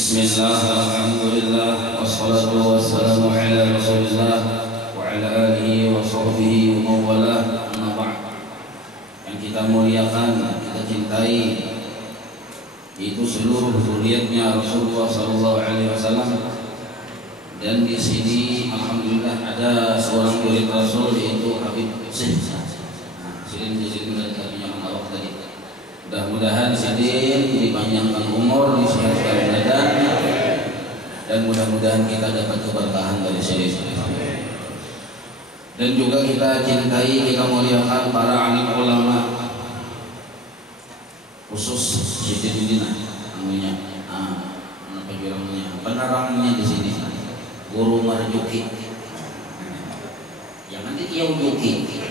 Bismillah, alhamdulillah, wassalatu wassalamu ala rasulillah wa ala alihi wa sahbihi wa mawalah, amma ba'd. Yang kita muliakan, kita cintai, itu seluruh zuriatnya Rasulullah SAW. Dan di sini alhamdulillah ada seorang murid Rasul, yaitu Habib Syekh. Sidin di sini dari kami awak tadi. Mudah-mudahan Sidin dipanjangkan umur, disehatkan badan, dan mudah-mudahan kita dapat keberkahan dari Sidin. Dan juga kita cintai, kita muliakan para alim ulama, khusus Sidin ini namanya, penerangnya di sini. Guru Marjuki, jangan dikiau juki.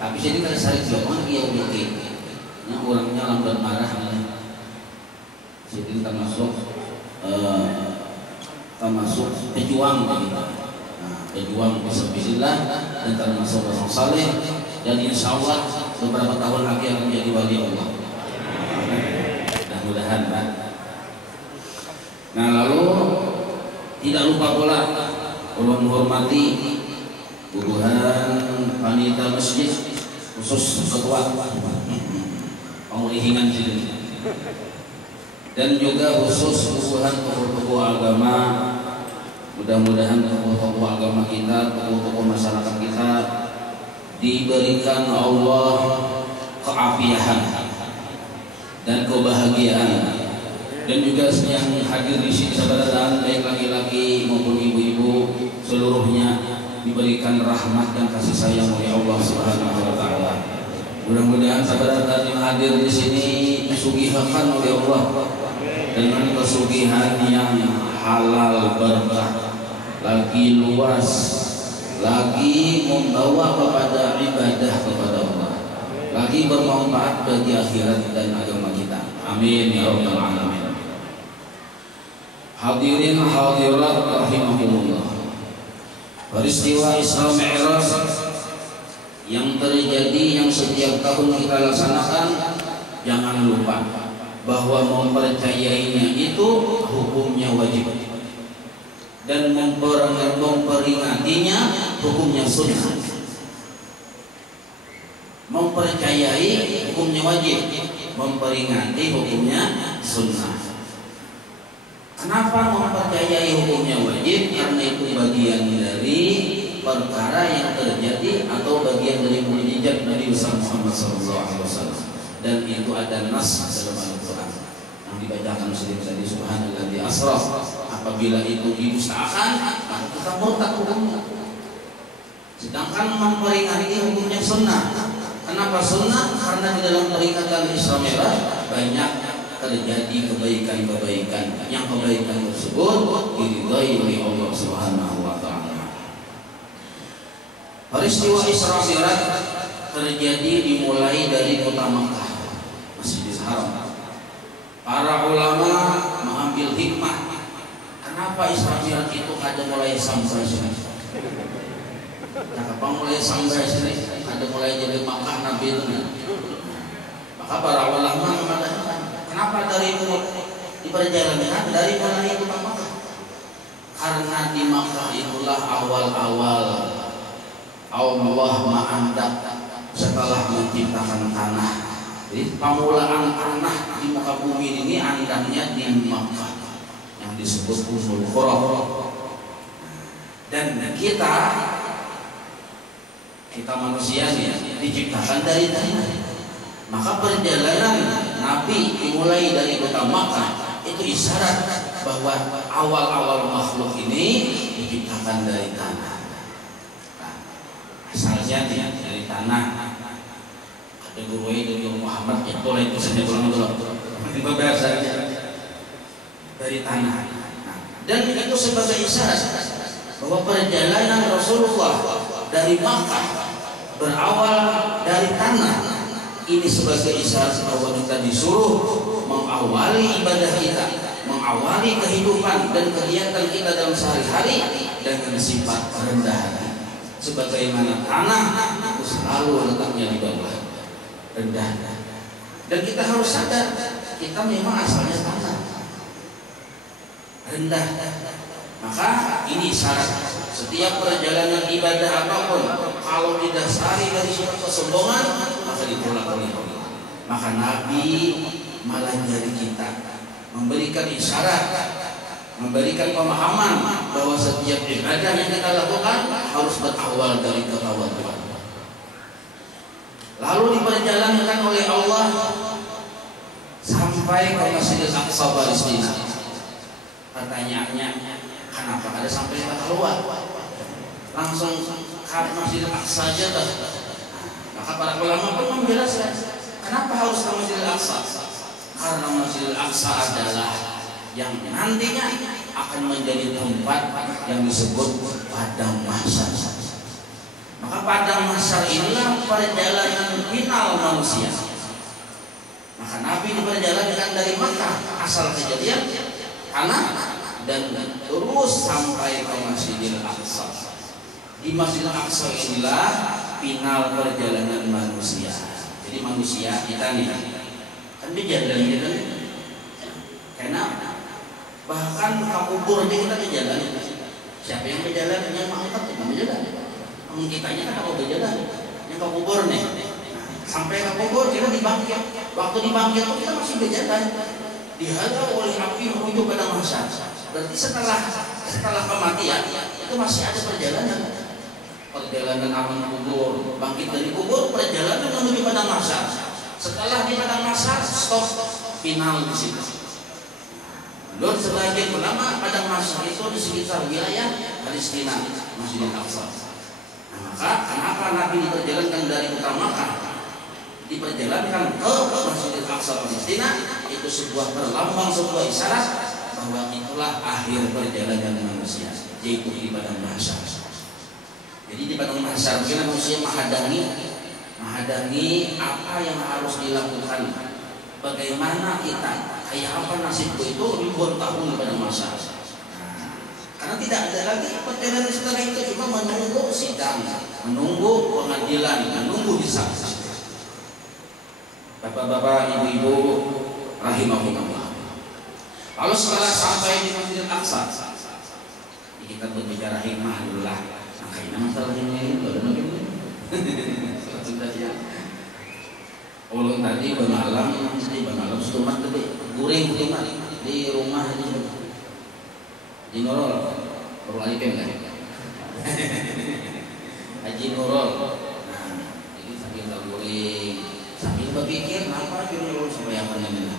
Habis ini kan sari zaman kiau juki. Nah, orangnya lambat marah. Jadi termasuk pejuang kita. Nah, pejuang bismillah dan termasuk orang saleh, dan insya Allah beberapa tahun lagi akan menjadi wali Allah. Mudah-mudahan, Pak. Nah, lalu tidak lupa pula ulun menghormati bubuhan panitia masjid, khusus ketua pengulihingan sini, dan juga khusus bubuhan tokoh-tokoh agama. Mudah-mudahan tokoh-tokoh agama kita, tokoh-tokoh masyarakat kita diberikan Allah keafiatan dan kebahagiaan. Dan juga yang hadir di sini sahabat, baik laki-laki maupun ibu-ibu, seluruhnya diberikan rahmat dan kasih sayang oleh Allah Subhanahu wa taala. Mudah-mudahan sahabat yang hadir di sini disugihakan oleh Allah dengan kesugihan yang halal berkah, lagi luas, lagi membawa kepada ibadah kepada Allah, lagi bermanfaat bagi akhirat dan agama kita. Amin ya rabbal alamin. Hadirin hadirat rahimahumullah, peristiwa Isra Mi'raj yang terjadi, yang setiap tahun kita laksanakan, jangan lupa bahwa mempercayainya itu hukumnya wajib, dan memperingatinya hukumnya sunnah. Mempercayai hukumnya wajib, memperingati hukumnya sunnah. Kenapa mempercayai hukumnya wajib? Karena itu bagian dari perkara yang terjadi atau bagian dari mukjizat Nabi Muhammad SAW. Dan itu ada nas dalam Al-Quran yang dibacakan sedikit tadi, subhanalladzi asra. Apabila itu didustakan, maka kita murtad hukumnya. Sedangkan memperingati hukumnya sunnah. Kenapa sunnah? Karena di dalam peringatan Isra Mi'raj banyak terjadi kebaikan-kebaikan, yang kebaikan tersebut diridhai oleh Allah Subhanahu wa taala. Peristiwa Isra Mi'raj terjadi dimulai dari kota Makkah, Masjidil Haram. Para ulama mengambil hikmah, kenapa Isra Mi'raj itu ada mulai sampai sini? Kenapa mulai sampai sini? Ada mulai dari Makkah Nabi itu. Maka para ulama mengatakan, kenapa dari di perjalanan dari mulai kota Makkah? Karena di Makkah itulah awal-awal Allah ma'andak setelah menciptakan tanah. Jadi pemulaan tanah di muka bumi ini andaknya di Makkah, yang disebut Ummul Qura. Dan kita manusia diciptakan dari tanah. Maka perjalanan Nabi dimulai dari kota Makkah itu isyarat bahwa awal-awal makhluk ini diciptakan dari tanah. Nah, asalnya dari tanah. Ada guru dari Muhammad itu itu saja pulang dulu. Itu biasa dari tanah. Nah, dan itu sebagai isyarat bahwa perjalanan Rasulullah dari Makkah berawal dari tanah. Ini sebagai isyarat bahwa kita disuruh mengawali ibadah kita, mengawali kehidupan dan kegiatan kita dalam sehari-hari dengan sifat rendah hati. Sebagaimana tanah itu selalu letaknya di bawah, rendah. Dan kita harus sadar kita memang asalnya tanah. rendah. Maka ini syarat setiap perjalanan ibadah apapun, kalau didasari dari sifat kesombongan maka ditolak oleh Allah. Maka Nabi malah dari kita memberikan isyarat, memberikan pemahaman bahwa setiap ibadah yang kita lakukan harus berawal dari ketawaduan. Lalu diperjalankan oleh Allah sampai ke Masjidil Aqsa Palestina. Pertanyaannya, kenapa ada sampai keluar? Langsung ke Masjidil Aqsa saja dah. Maka para ulama pun menjelaskan kenapa harus ke Masjidil Aqsa? Karena Masjidil Aqsa adalah yang nantinya akan menjadi tempat yang disebut padang mahsyar. Maka padang mahsyar inilah perjalanan final manusia. Maka Nabi diperjalankan dari Makkah asal kejadian tanah dan terus sampai ke Masjidil Aqsa. Di Masjidil Aqsa inilah final perjalanan manusia. Jadi manusia kita nih kan berjalan gitu, karena bahkan ke kubur aja kita berjalan. Siapa yang berjalan? Yang mengangkat kita berjalan. Kitanya kan kalau berjalan, yang ke kubur nih. Sampai ke kubur kita dibangkit. Waktu dibangkit itu kita masih berjalan. Dihalau oleh api menuju padang mahsyar. Berarti setelah kematian itu masih ada perjalanan. Perjalanan alam kubur, bangkit dari kubur, perjalanan menuju padang mahsyar. Setelah di padang mahsyar, stop, final di situ. Menurut sebagian ulama, padang mahsyar itu di sekitar wilayah Palestina, Masjidil Aqsa. Nah, maka kenapa Nabi diperjalankan dari kota Makkah diperjalankan ke Masjidil Aqsa Palestina? Itu sebuah perlambang, sebuah isyarat bahwa itulah akhir perjalanan manusia, yaitu di padang mahsyar. Jadi di padang mahsyar kita manusia menghadang apa yang harus dilakukan, bagaimana kita, kayak apa nasibku itu ribuan tahun di padang mahsyar. Karena tidak ada lagi perjalanan setelah itu, cuma menunggu sidang, menunggu pengadilan, menunggu disaksi. Bapak-bapak, ibu-ibu, rahimahumullah. Lalu setelah sampai di Masjidil Aqsa, kita berbicara hikmah dulu lah. Makanya masalah ini baru begini. Sudah siap. Ulun tadi bermalam setumat tadi, guring setumat di rumah ini. Haji Nurul, perlu alipin kan? Haji Nurul. Nah, jadi sambil guring, sambil berpikir, kenapa Haji Nurul sampai apa namanya?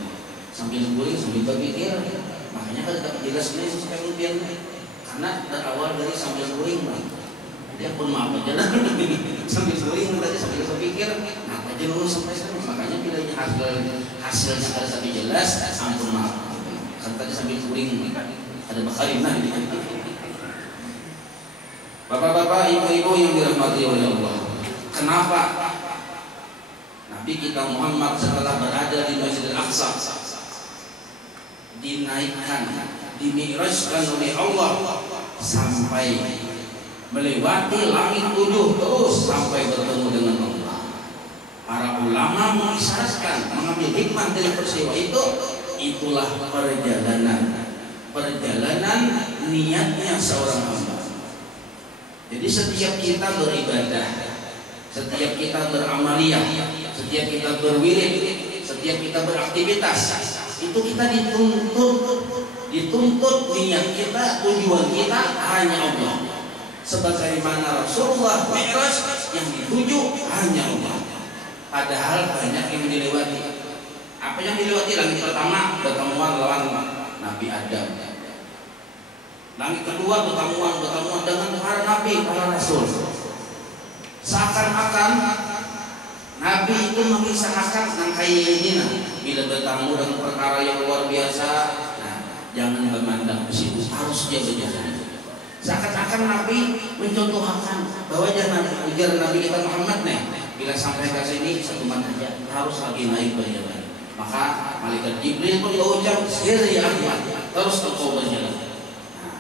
Sambil guring, sambil berpikir, makanya kalau dapat jelas ini supaya kemudian karena berawal dari sambil guring, dia pun maaf aja lah. Sambil guring tadi sambil berpikir, kenapa Haji Nurul sampai sana? Makanya bilanya hasilnya kalau sampai jelas, ampun maaf. Kan tadi sambil guring ada bakharimah di sini. Bapak-bapak, ibu-ibu yang dirahmati oleh Allah, kenapa Nabi kita Muhammad setelah berada di Masjidil Aqsa dinaikkan, dimi'rajkan oleh Allah sampai melewati langit tujuh terus sampai bertemu dengan Allah? Para ulama mengisyaratkan, mengambil hikmah dari peristiwa itu, itulah perjalanan niatnya seorang hamba. Jadi setiap kita beribadah, setiap kita beramaliyah, setiap kita berwirid, setiap kita beraktivitas, itu kita dituntut niat kita, tujuan kita hanya Allah. Sebagaimana Rasulullah Mi'raj yang dituju hanya Allah. Padahal banyak yang dilewati. Apa yang dilewati? Langit pertama pertemuan lawan Nabi Adam. Langit kedua pertemuan dengan para nabi, para rasul. Seakan-akan Nabi itu mengisahkan kayak ini, bila bertemu dengan perkara yang luar biasa, nah, jangan memandang ke situ, harus dia berjalan. Seakan-akan Nabi mencontohkan bahwa jangan ujar Nabi kita Muhammad nih, bila sampai ke sini satu saja, harus lagi naik berjalan. Maka malaikat Jibril pun berucap, "Sir ya Ahmad, terus engkau berjalan." Nah,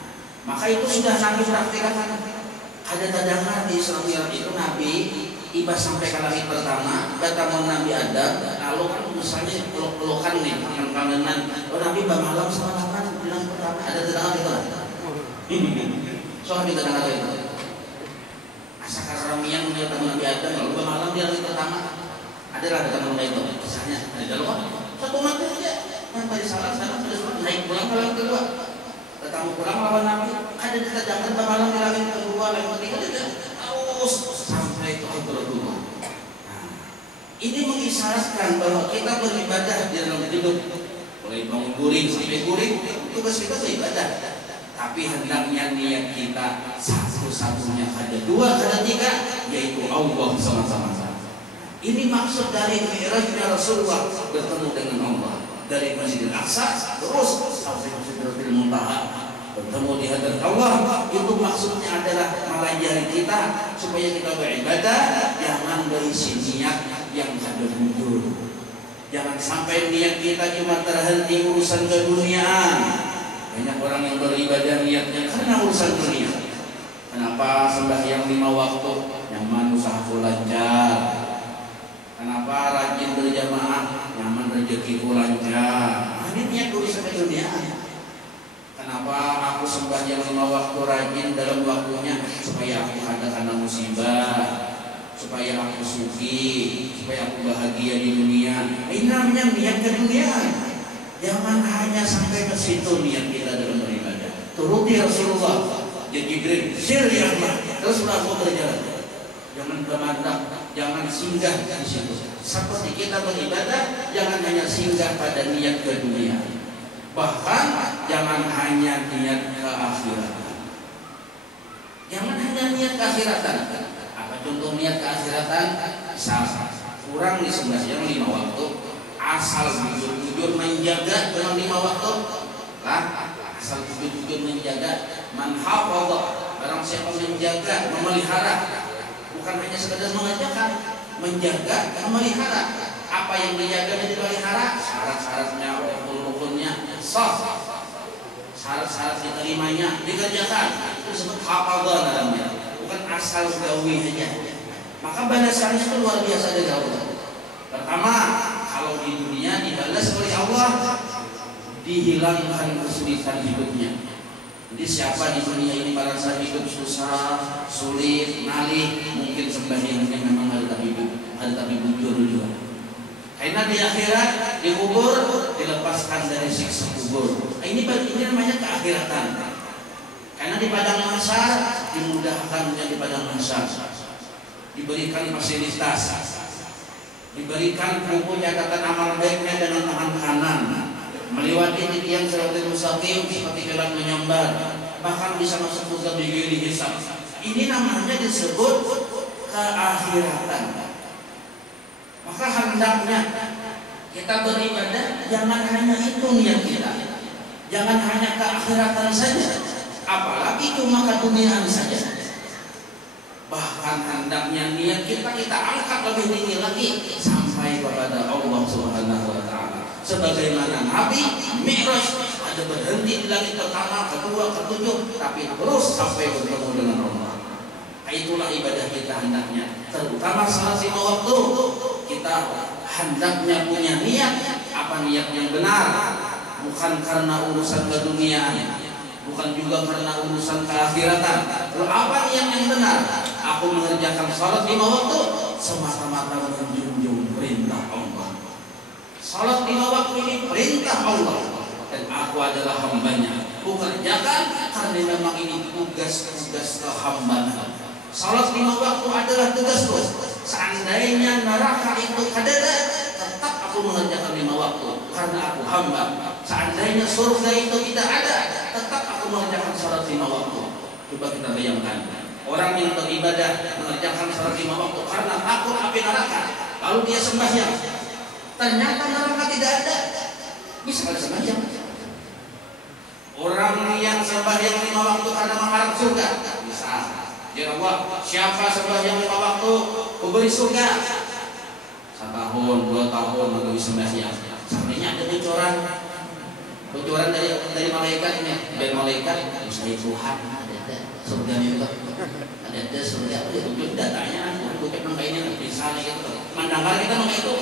maka itu sudah Nabi praktikkan. Ada cadangan di Islam itu Nabi Iba sampai ke langit pertama, ketemu Nabi Adam, lalu kan misalnya peluk-pelukan nih, kangen-kangenan. Oh Nabi malam salaman di langit pertama, ada tendangan itu kan? Soal di tendangan itu. Asa karamian ketemu Nabi Adam, lalu malam di langit pertama, adalah ketemu itu. Misalnya ada dalam satu mati aja, yang tadi salah sudah naik pulang ke langit kedua. Ketemu pulang lawan Nabi, ada ditendangkan malam di langit kedua, langit ketiga tidak. Sampai ke Rasulullah. Nah, ini mengisyaratkan bahwa kita beribadah di dalam hidup, mulai bangun guring sampai guring, tugas kita beribadah. Tapi hendaknya niat kita satu-satunya ada dua, ada tiga, yaitu Allah sama-sama. Ini maksud dari Mi'rajnya Rasulullah bertemu dengan Allah dari Masjidil Aqsa terus sampai Sidratul Muntaha. Bertemu di hadapan Allah itu maksudnya adalah melajari kita supaya kita beribadah, jangan berisi niat yang ada mundur. Jangan sampai niat kita cuma terhenti urusan keduniaan. Banyak orang yang beribadah niatnya karena urusan dunia. Kenapa sembahyang 5 waktu nyaman usahaku lancar? Kenapa rajin berjamaah nyaman rezekiku lancar? Ini niat urusan keduniaan. Kenapa aku sembahyang 5 waktu rajin dalam waktunya supaya aku ada karena musibah, supaya aku suki, supaya aku bahagia di dunia. Ini namanya niat keduniaan. Jangan hanya sampai ke situ niat kita dalam beribadah. Turuti Rasulullah. Ya Jibril, sir ya Allah. Terus aku berjalan. Jangan bermandak, jangan singgah di situ. Seperti kita beribadah, jangan hanya singgah pada niat keduniaan. Bahkan jangan hanya niat keakhiratan. Jangan hanya niat keakhiratan. Apa contoh niat keakhiratan? Misal kurang di sembahyang 5 waktu, asal jujur-jujur menjaga dalam 5 waktu. Lah, asal jujur-jujur menjaga. Man hafadha, barang siapa menjaga, memelihara. Bukan hanya sekedar mengajarkan, menjaga, memelihara. Apa yang dijaga dan dipelihara? Syarat-syaratnya, rukun-rukunnya, sah. Syarat-syarat diterimanya dikerjakan. Itu disebut hafadzah dalamnya. Bukan asal gawi saja. Maka balasannya itu luar biasa dari Allah. Pertama, kalau di dunia dibalas oleh Allah, dihilangkan kesulitan hidupnya. Jadi siapa di dunia ini pada saat hidup susah, sulit, nalih, mungkin sembahyangnya memang ada tapi bujur juga. Karena di akhirat, di kubur dilepaskan dari siksa kubur. Ini namanya keakhiratan. Karena di padang mahsyar dimudahkan menjadi padang mahsyar. Diberikan fasilitas, diberikan buku catatan amal baiknya dengan tangan kanan, melewati tiang siratal mustaqim seperti jalan menyambar, bahkan bisa masuk surga bigiri hisab. Ini namanya disebut keakhiratan. Maka hendaknya kita beribadah jangan hanya itu niat kita, jangan hanya keakhiratan saja, apalagi cuma keduniaan saja. Bahkan hendaknya niat kita angkat lebih tinggi lagi sampai kepada Allah Subhanahu wa taala. Sebagaimana Nabi Mi'raj ada berhenti di langit pertama, kedua, ketujuh, tapi terus sampai bertemu dengan Allah. Itulah ibadah kita hendaknya, terutama salat 5 waktu. Kita hendaknya punya niat, apa niat yang benar, bukan karena urusan keduniaan, bukan juga karena urusan keakhiratan. Lalu apa niat yang benar? Aku mengerjakan salat 5 waktu semata-mata menjunjung perintah Allah. Salat 5 waktu ini perintah Allah dan aku adalah hambanya. Aku kerjakan karena memang ini tugas-tugas kehambaan. Salat 5 waktu adalah tugas-tugas. Seandainya neraka itu ada, tetap aku mengerjakan 5 waktu karena aku hamba. Seandainya surga itu tidak ada, tetap aku mengerjakan salat 5 waktu. Coba kita bayangkan, orang yang beribadah mengerjakan salat 5 waktu karena takut api neraka, lalu dia sembahyang, ternyata neraka tidak ada, bisa ada sembahyang. Orang yang sembahyang 5 waktu karena mengharap surga, bisa. Ya Allah, siapa sembahyang 5 waktu kuberi surga? 1 tahun, 2 tahun atau sembahyang. Sebenarnya ada bocoran dari malaikat ini. Dari malaikat, misalnya Tuhan ada surga itu, ada surga, ada datanya. ucap nang kayaknya bisa nih gitu. Mandangkan kita nang itu,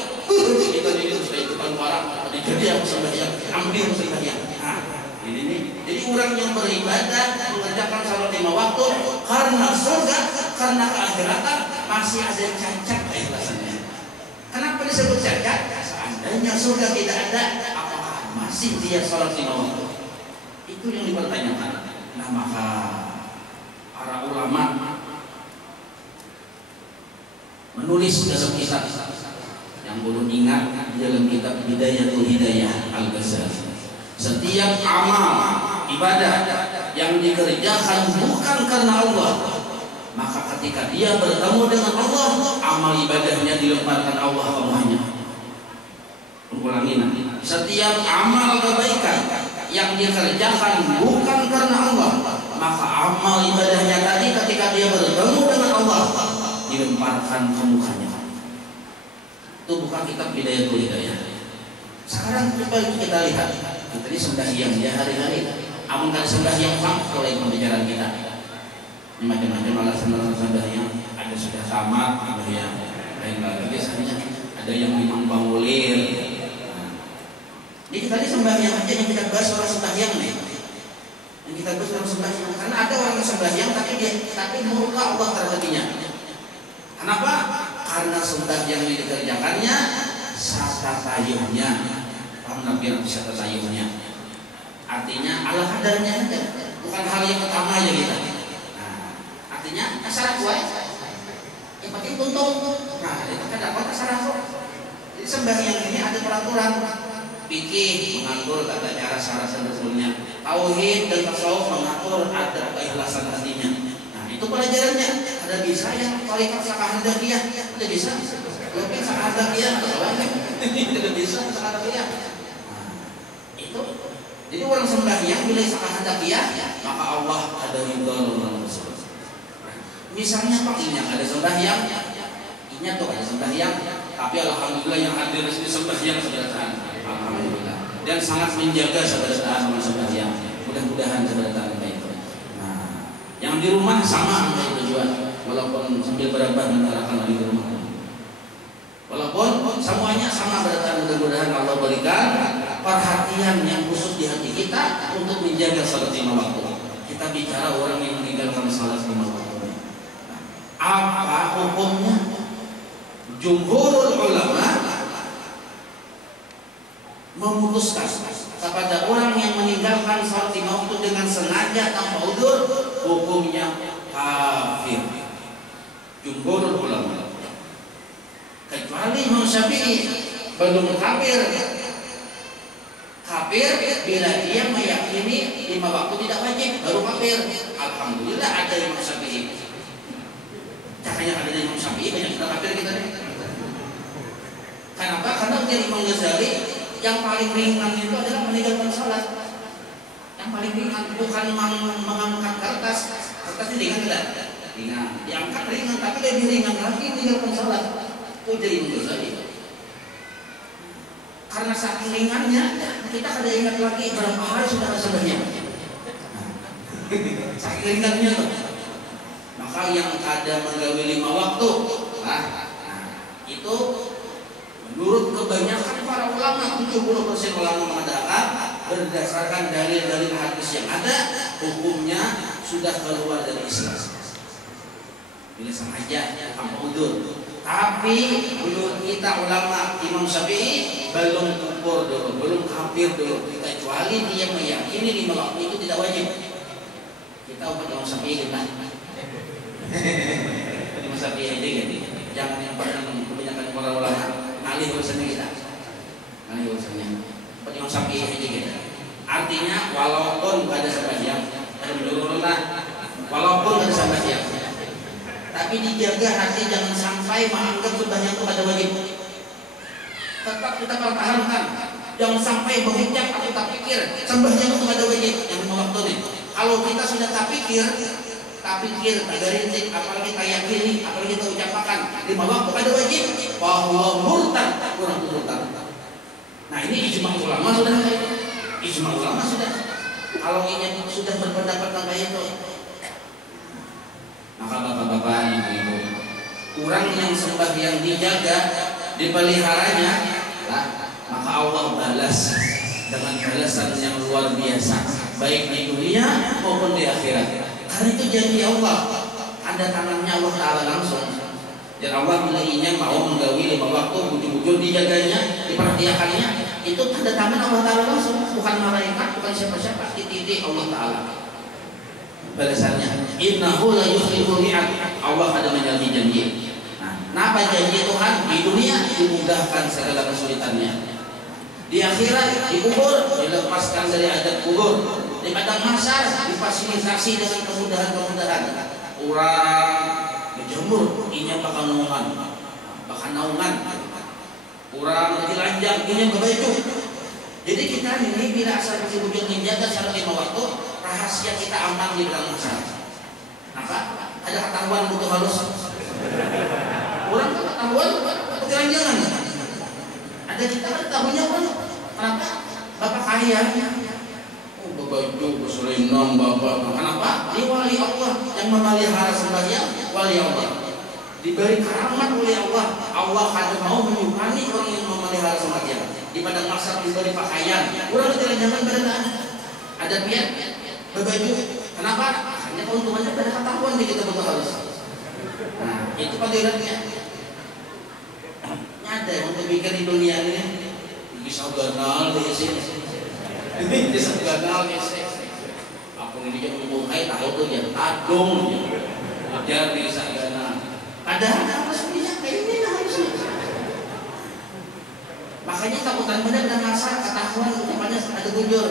kita ini sudah itu kan orang, jadi yang sembahyang, ambil sembahyang. Nah, ini nih. Jadi orang yang beribadah mengerjakan salat 5 waktu karena surga, karena keakhiratan masih ada cacat keikhlasannya. Kenapa disebut cacat? Seandainya surga tidak ada, apakah masih dia salat 5 waktu? Itu yang dipertanyakan. Nah, maka para ulama menulis dalam kitab yang belum ingat dalam kitab Bidayatul Hidayah Al-Ghazali, setiap amal ibadah yang dikerjakan bukan karena Allah, maka ketika dia bertemu dengan Allah, amal ibadahnya dilemparkan Allah semuanya. Ulangi nanti. Setiap amal kebaikan yang dikerjakan bukan karena Allah, maka amal ibadahnya tadi ketika dia bertemu dengan Allah dilemparkan ke mukanya. Itu bukan kitab Bidayatul Hidayah. Sekarang coba kita lihat, kita ini sembahyang ya hari-hari. Amun kan sembahyang sama oleh pembicaraan kita. Macam-macam alasan sembahyang. Ada sudah sama sembahyang, lain lagi biasanya ada yang minum bangulir. Jadi tadi sembahyang aja yang kita bahas soal sembahyang nih. Yang kita bahas soal sembahyang karena ada orang yang sembahyang tapi murka Allah terhadapnya. Kenapa? Karena sembahyang yang dikerjakannya sata tayuhnya. Paham Nabi yang bisa tayuhnya? Artinya ala kadarnya aja, bukan hal yang utama aja kita. Nah, artinya asal kuat. Yang penting tuntung. Nah, itu kan dapat asal kok. Jadi sembahyang ini ada peraturan. Fikih mengatur tata cara syarat sebelumnya, tauhid dan tasawuf mengatur ada keikhlasan hatinya. Nah itu pelajarannya. Ada bisa yang tarikat sakahadakiyah, ada bisa. Lebih sakahadakiyah, ada bisa sakahadakiyah. Nah itu. Jadi orang sembahyang bila sakahadakiyah, maka Allah ada ridho. Misalnya Pak Inyak ada sembahyang, Inyak tuh ada sembahyang, tapi alhamdulillah yang hadir di sini sembahyang saudara. Alhamdulillah. Dan sangat menjaga saudara sama sembahyang. Mudah-mudahan saudara itu. Nah, yang di rumah sama itu juga. Walaupun sambil berabah mengerjakan di rumah. Walaupun semuanya sama berarti mudah-mudahan Allah berikan perhatian yang khusus di hati kita untuk menjaga salat 5 waktu. Kita bicara orang yang meninggalkan salat 5 waktu. Apa hukumnya? Jumhurul ulama memutuskan kepada orang yang meninggalkan salat 5 waktu dengan sengaja tanpa udzur, hukumnya kafir. Jumhurul ulama, kecuali Imam Syafi'i belum kafir. Kafir bila dia meyakini 5 waktu tidak wajib, baru kafir. Alhamdulillah ada Imam Syafi'i. Caranya ada Imam Syafi'i banyak sudah kafir kita. Kenapa? Karena dari Imam Ghazali yang paling ringan itu adalah meninggalkan salat. Yang paling ringan bukan mengangkat kertas. Kertas ini ringan tidak? Ringan. Diangkat ringan, tapi lebih ringan lagi meninggalkan salat. Itu jadi Imam Ghazali. Karena saking ringannya, kita kada ingat lagi berapa hari sudah sembahyang. Saking ringannya tuh. Maka yang kada menggawi 5 waktu, itu menurut kebanyakan para ulama, 70% ulama mengatakan berdasarkan dalil-dalil hadis yang ada, hukumnya sudah keluar dari Islam. Bila sengaja tanpa udzur. Tapi menurut kita ulama Imam Syafi'i belum kufur dulu, belum kafir dulu, kecuali dia meyakini 5 waktu itu tidak wajib. Kita umat Imam Syafi'i kita. Imam Syafi'i aja gitu. Jangan yang pernah kebanyakan para ulama ngalih urusannya kita. Ngalih urusannya. Umat Imam Syafi'i aja gitu. Artinya walaupun ada sembahyang, walaupun ada sembahyang, tapi dijaga hati jangan sampai menganggap sembahyang itu ada wajib. Tetap kita pertahankan. Jangan sampai berucap atau tak pikir sembahyang itu ada wajib yang 5 waktu nih. Kalau kita sudah tak pikir, tak rintik, apalagi kita yakini, apalagi kita ucapkan 5 waktu ada wajib, bahwa murtad, kurang murtad. Nah ini ijma ulama sudah. Ijma ulama sudah. Kalau ini sudah berpendapat tentang itu, maka bapak-bapak, ibu-ibu, kurang yang sembahyang dijaga, dipeliharanya, lah, maka Allah balas dengan balasan yang luar biasa, baik di dunia maupun di akhirat. Karena itu janji Allah, ada tangannya Allah Ta'ala langsung. Dan Allah bila ingin mau menggawi 5 waktu, bujur-bujur dijaganya, diperhatikannya, itu tanda tangan Allah Ta'ala langsung, bukan malaikat, bukan siapa-siapa, titik Allah Ta'ala. Balasannya, innahu la yukhliful mi'ad, Allah ada menjalani janji. Nah, apa janji Tuhan? Di dunia dimudahkan segala kesulitannya, di akhirat dikubur dilepaskan dari azab kubur, di padang mahsyar difasilitasi dengan kemudahan-kemudahan. Orang dijemur inya bakal naungan, orang dilanjang inya kebaiku. Jadi kita ini bila asal bujur menjaga secara 5 waktu, rahasia kita aman di padang mahsyar. Apa? Ada ketahuan butuh halus. Orang kan ketahuan keteranjangan. Ada kita kan tahunya orang. Kenapa? Bapak kaya. Oh, baju berselendang bapak. Kenapa? Dia wali Allah yang memelihara sembahyang, wali Allah. Diberi karamat oleh Allah. Allah kada mau menyukani orang yang memelihara sembahyang. Di padang mahsyar diberi pakaian. Orang keteranjangan berenang. Ada pian, berbaju. Kenapa? Hanya keuntungannya pada ketahuan di kita betul halus. Nah, itu padilatnya. Ada yang berpikir di dunia ini bisa ganal di sini, bisa ganal di sini. Aku ini dia ngomongin tahu tuh dia tadung, dia bisa ganal. Padahal harus punya kayak ini harusnya. Makanya takutan benar dan masa ketahuan ucapannya ada bujur.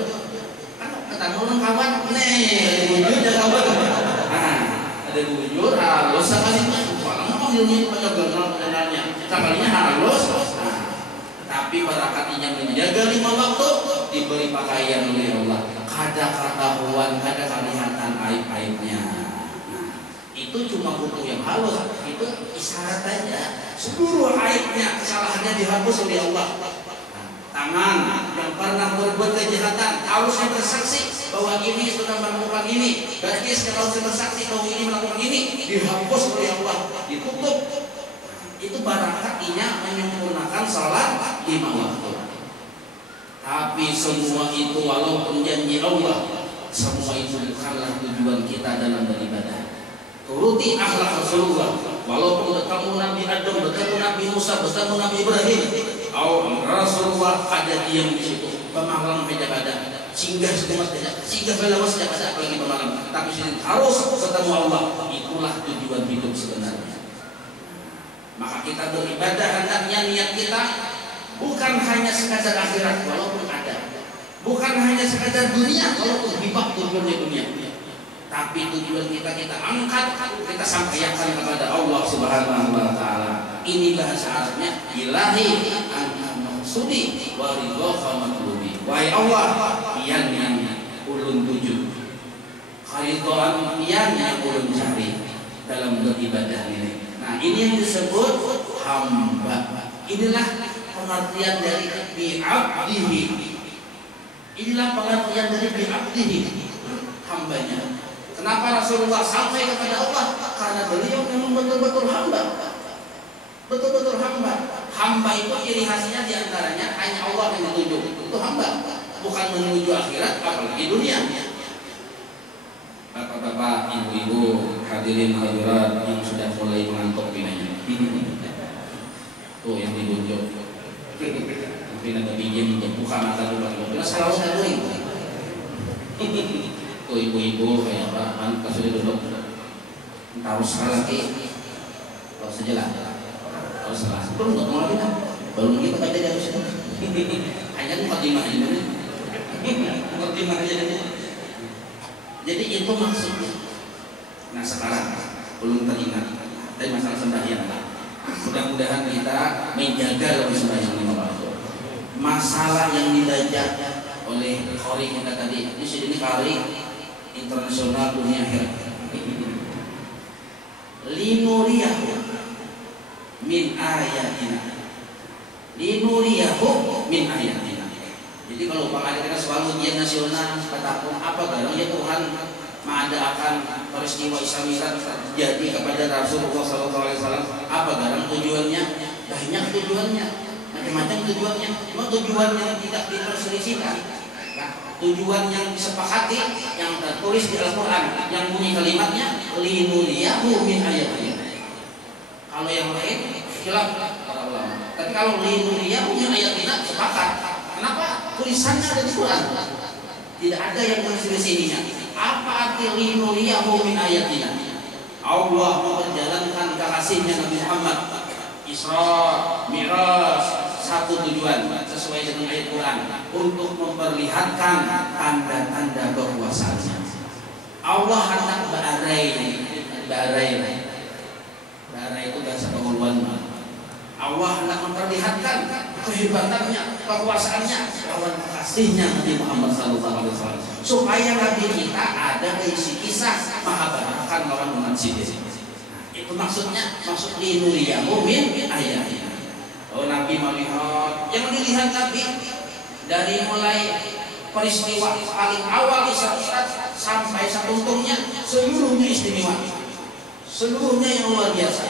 Kan ketemu orang kawan, nih bujur dan kawan. Nah, ada bujur halus sekali mas. Ilmu banyak ganal-ganalnya, sekalinya halus. Nah, tapi barakatinya menjaga 5 waktu, diberi pakaian oleh Allah. Kada ketahuan, kada kelihatan aib-aibnya. Nah, itu cuma butuh yang halus, itu isyarat aja. Seluruh aibnya, kesalahannya dihapus oleh Allah. Tangan yang pernah berbuat kejahatan harusnya bersaksi bahwa ini sudah melakukan ini. Berarti kalau sudah bersaksi bahwa ini melakukan ini, dihapus oleh Allah, ditutup. Itu barakatinya menyempurnakan salat 5 waktu. Tapi semua itu walaupun janji Allah, semua itu bukanlah tujuan kita dalam beribadah. Turuti akhlak Rasulullah. Walaupun bertemu Nabi Adam, bertemu Nabi Musa, bertemu Nabi Ibrahim, Rasulullah ada diam di situ, pemahaman meja pada, singgah sedemas saja, singgah belawas saja pada apalagi pemahaman. Tapi sini harus bertemu Allah. Itulah tujuan hidup sebenarnya. Maka kita beribadah hendaknya niat kita bukan hanya sekadar akhirat, walaupun ada, bukan hanya sekadar dunia, walaupun hibah tujuannya dunia. Tapi tujuan kita angkat, kita sampaikan kepada Allah Subhanahu wa Ta'ala. Ini bahasa Arabnya ilahi an-maksudi wa ridha matlubi. Wahai Allah, yang ulun tuju, kharidhan yang ulun cari dalam beribadah ini. Nah, ini yang disebut hamba. Inilah pengertian dari bi'abdihi. Inilah pengertian dari bi'abdihi, hambanya. Kenapa Rasulullah sampai kepada Allah? Karena beliau memang betul-betul hamba. Betul-betul hamba. Hamba itu ciri khasnya diantaranya hanya Allah yang dituju. Itu hamba. Bukan menuju akhirat, apalagi dunia. Bapak-bapak, ibu-ibu, hadirin hadirat yang sudah mulai mengantuk binanya. Tuh yang ditunjuk. Mungkin ada biji buka mata dulu. Selalu sekali. Tuh ibu-ibu kayak apa? Kan sudah duduk. Tahu salah lagi. Tahu saja lah. Tahu salah. Belum nggak mau lagi kan? Baru kita baca dari situ. Hanya mukadimah aja nih. Mukadimah aja nih. Jadi itu maksudnya. Nah sekarang belum teringat. Dari masalah sembahyang. Mudah-mudahan kita menjaga lebih sembahyang 5 waktu. Masalah yang dibaca oleh Qori kita tadi di sini Qori internasional dunia akhirat. Linuriyahu min ayatina. Linuriyahu min ayatina. Jadi kalau Pak kita selalu ujian nasional, katakan apa barang ya Tuhan mengadakan peristiwa Isra Mi'raj terjadi kepada Rasulullah SAW. Apa garang tujuannya? Banyak tujuannya, macam-macam tujuannya. Cuma tujuan yang tidak diperselisihkan, nah, tujuan yang disepakati, yang tertulis di Al-Quran, yang bunyi kalimatnya linuriyahu min ayatina. Kalau yang lain khilaf para ulama. Tapi kalau linuriyahu min ayatina sepakat. Kenapa? Tulisannya ada di Quran. Tidak ada yang menselisihinya. Apa arti linuriyahu min ayatina? Allah memperjalankan kekasihnya Nabi Muhammad Isra Mi'raj, satu tujuan sesuai dengan ayat Quran, untuk memperlihatkan tanda-tanda kekuasaannya. Allah hendak Barai itu bahasa penguluan. Allah hendak memperlihatkan kehebatannya, kekuasaannya lawan kekasihnya Nabi Muhammad SAW, supaya Nabi kita ada isi kisah Mahabharata lawan umat Sidir. Itu maksudnya, maksud linuriyahu min ayatina. Oh, Nabi melihat, yang dilihat Nabi dari mulai peristiwa paling awal Isra Mi'raj sampai setuntunnya, seluruhnya istimewa, seluruhnya yang luar biasa.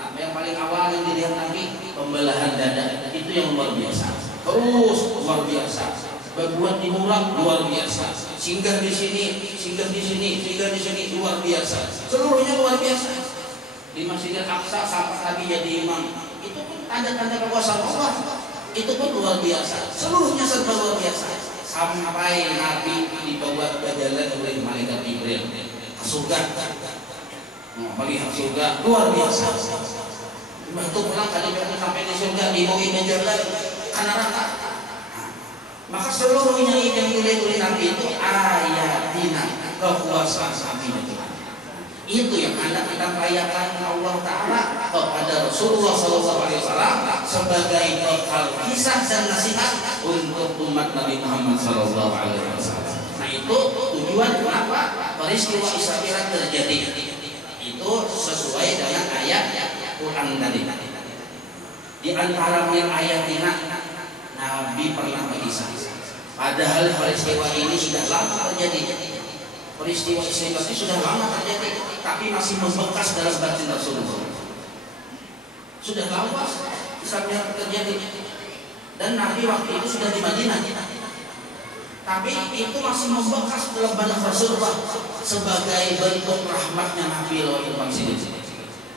Nah, yang paling awal yang dilihat Nabi pembelahan dada, itu yang luar biasa. Terus luar biasa. Berbuat di Murak luar biasa. Singgah di sini, singgah di sini, singgah di sini luar biasa. Seluruhnya luar biasa. Di Masjidil Aqsa sampai Nabi jadi imam, itu pun tanda-tanda kekuasaan Allah. Itu pun luar biasa. Seluruhnya serba luar biasa. Sampai Nabi dibawa berjalan oleh malaikat Jibril ke surga. Melihat surga luar biasa. Waktu pulang kali sampai di surga dibawa berjalan ke neraka. Maka seluruhnya yang dilihat oleh Nabi itu ayatina, kekuasaan Nabi itu. Itu yang hendak kita percayakan Allah Ta'ala kepada Rasulullah SAW sebagai bekal kisah dan nasihat untuk umat Nabi Muhammad SAW. Nah, itu tujuan kenapa peristiwa Isra Mi'raj terjadi. Itu sesuai dengan ayat Quran tadi. Di antara ayatina Nabi pernah berkisah. Padahal peristiwa ini sudah lama terjadi. Peristiwa Isra Mi'raj sudah lama terjadi, tapi masih membekas dalam batin Rasulullah. Sudah lama Isra Mi'raj terjadi, dan Nabi waktu itu sudah di Madinah. Tapi itu masih membekas dalam batin Rasulullah sebagai bentuk rahmatnya Nabi lawan umat Sidir.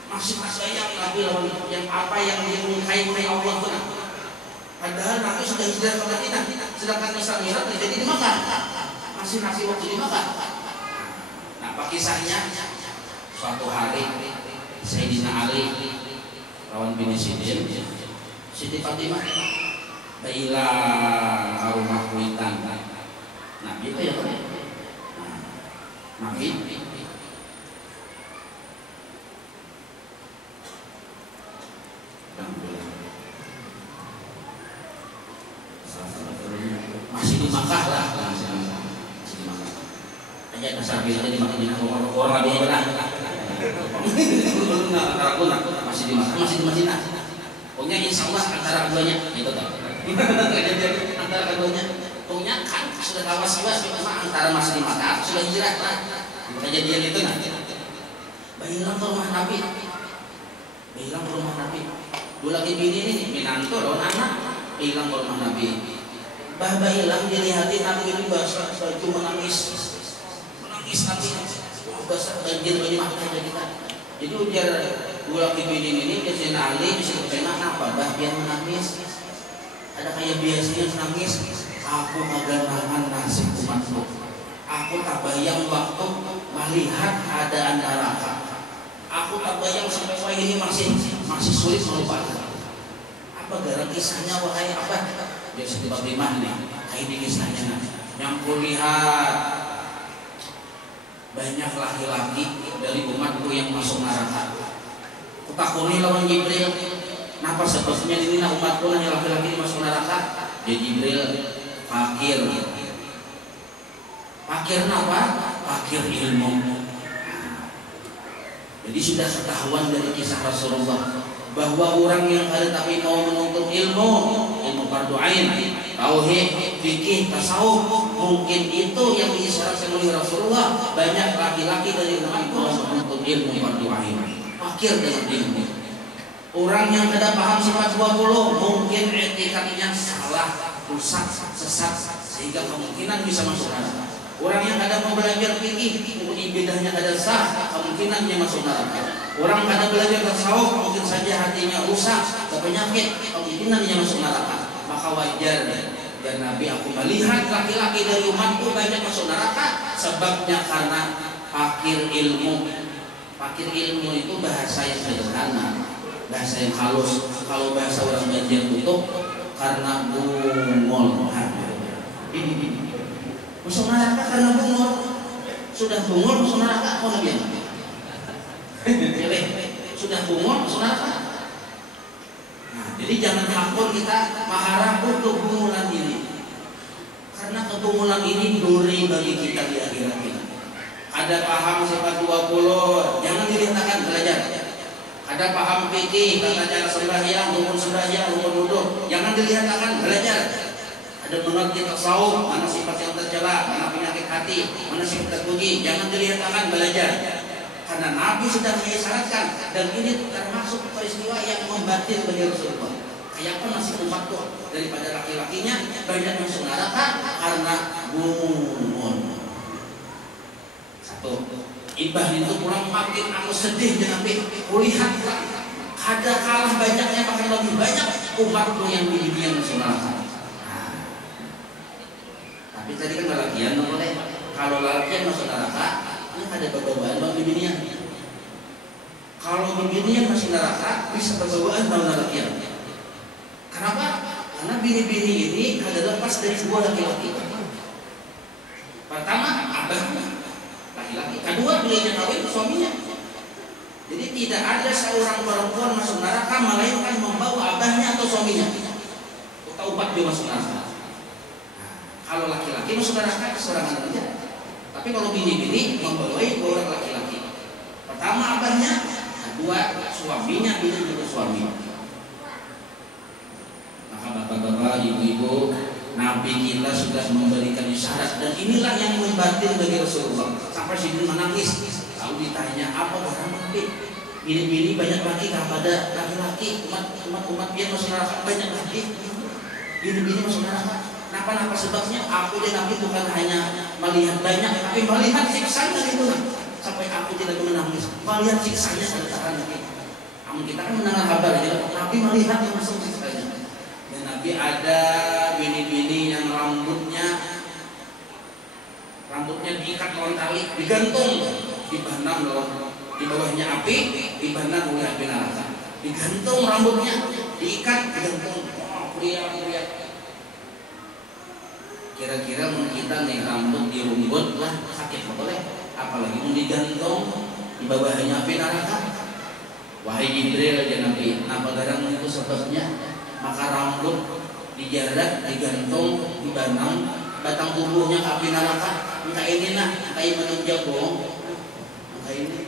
Masih sayang Nabi lawan yang apa yang dimurkai oleh Allah benar. Padahal Nabi sudah hijrah ke Madinah, sedangkan Isra Mi'raj terjadi di Makkah. Masih waktu di Makkah. Nah, apa kisahnya? Suatu hari Sayyidina Ali lawan bini Sidir, Siti Fatimah hilang ke rumah kuitan. Nah, gitu ya Pak. Nabi masih di Makkah lah, masih di Makkah. Aja dasar bilangnya di Madinah orang lebih benar. Masih di Makkah, masih di Madinah. Pokoknya insya Allah antara keduanya itu tak. Antara keduanya, pokoknya kan sudah tawas juga, antara masih di Makkah sudah hijrah lah. Kejadian itu nanti. Bayilah ke rumah Nabi, bayilah ke rumah Nabi. Dua lagi bini ini minantu loh anak, hilang ke rumah Nabi. Bah hilang dilihatin Nabi ini basah, baju menangis Nabi. Basah banjir baju makan kita. Jadi ujar dua laki bini ini ke Sayyidina Ali, disuruh kenapa bah dia menangis? Ada kayak biasanya menangis. Aku kagak nahan nasib umatku. Aku tak bayang waktu melihat keadaan neraka. Aku tak bayang sampai wah ini masih sulit melupakan. Apa gara kisahnya wahai apa? Dia Siti Fatimah nih, kayak ini kisahnya. Yang kulihat banyak laki-laki dari umatku yang masuk neraka. Kutakuni lawan Jibril. Kenapa sebabnya ini umatku yang laki-laki masuk neraka? Dia Jibril fakir. Fakir apa? Fakir ilmu. Jadi sudah ketahuan dari kisah Rasulullah bahwa orang yang ada tapi mau menuntut ilmu para fardu ain, tauhid, fikih, tasawuf. Mungkin itu yang diisyaratkan oleh Rasulullah. Banyak laki-laki dari umat menuntut ilmu fardu ain, akhir dengan ilmu. Orang yang tidak paham sifat 20 mungkin etikatnya salah, rusak, sesat, sehingga kemungkinan bisa masuk neraka. Orang yang kadang mau belajar fikih, ibadahnya ada sah, kemungkinannya masuk neraka. Orang kadang belajar tasawuf, mungkin saja hatinya rusak, penyakit, kemungkinannya masuk neraka. Maka wajar dan Nabi, aku melihat laki-laki dari umatku banyak masuk neraka, sebabnya karena fakir ilmu. Fakir ilmu itu bahasa yang sederhana, bahasa yang halus. Kalau bahasa orang Banjar tutup karena bungol. Masuk neraka karena bungol. Sudah bungol masuk neraka, mau nabi sudah bungol masuk neraka. Nah, jadi jangan takut kita maharap kebungolan ini, karena kebungolan ini duri bagi kita di akhirat kita. Ada paham sifat 20, jangan dilihatkan belajar. Ada paham fikih, tata cara sembahyang, rukun sembahyang, rukun wudu, jangan dilihatkan belajar. Ada mengerti tasawuf, mana sifat yang tercela, mana penyakit hati, mana sifat terpuji, jangan dilihatkan belajar. Karena Nabi sudah mengisyaratkan, dan ini termasuk peristiwa yang membatin bagi Rasulullah. Kayak pun masih umat tuh daripada laki-lakinya banyak masuk neraka karena gumun. Satu, ibah itu pulang makin aku sedih dengan kulihat ada kalah banyaknya bahkan lebih banyak umatku yang di dunia masuk neraka. Tapi tadi kan lalakian boleh. Kalau lalakian masuk neraka, ini ada berbawaan bang bibinian. Kalau bibinian masuk neraka, bisa berbawaan bang lalakian. Kenapa? Karena bini-bini ini ada lepas dari sebuah laki-laki. Pertama, abahnya laki-laki. Kedua, belinya kawin suaminya. Jadi tidak ada seorang perempuan masuk neraka melainkan membawa abahnya atau suaminya. Atau upat dia masuk neraka. Kalau laki-laki masuk neraka keserangan saja. Tapi kalau bini-bini membawai dua orang laki-laki. Pertama abahnya, kedua suaminya, bini juga suami. Maka bapak-bapak, ibu-ibu, Nabi kita sudah memberikan isyarat, dan inilah yang membatin bagi Rasulullah. Sampai Sidin menangis. Lalu ditanya, apa barang Nabi? Bini-bini banyak lagi kepada laki-laki, umat dia masuk neraka banyak lagi. Bini-bini masuk neraka. Kenapa sebabnya? Aku dan Nabi bukan hanya melihat banyak, tapi melihat siksanya itu. Sampai aku tidak menangis, melihat siksanya sekarang ini. Namun kita kan mendengar kabar ya, Nabi melihat langsung siksanya. Dan Nabi ada bini-bini yang rambutnya diikat oleh tali, digantung, dibanam di bawahnya api, dibanam oleh api neraka. Digantung rambutnya, diikat, digantung. Pria. Kira-kira mau kita nih rambut dirumbut lah sakit boleh, apalagi mau digantung di bawahnya api neraka. Wahai Jibril ya Nabi, apa garang itu sebabnya? Maka rambut dijarak, digantung, dibanam, batang tubuhnya ke api neraka. Entah ini nah, entah ini menunjuk bohong, entah ini.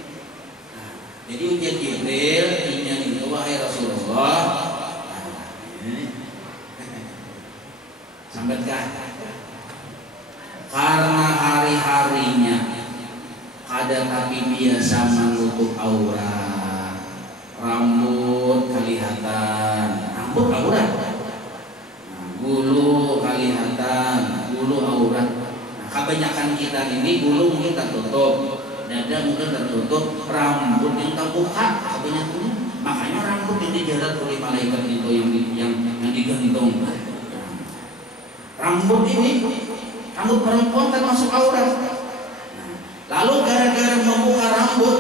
Nah, jadi ujian Jibril ini itu wahai Rasulullah. Sampai karena hari-harinya kadang Nabi biasa menutup aurat, rambut kelihatan, rambut aurat, bulu kelihatan, bulu aurat. Nah, kebanyakan kita ini bulu mungkin tertutup, dada mungkin tertutup, rambut yang terbuka kebanyakan. Makanya rambut yang dijarat oleh malaikat itu yang digantung. Rambut ini, rambut perempuan termasuk aurat. Lalu gara-gara membuka rambut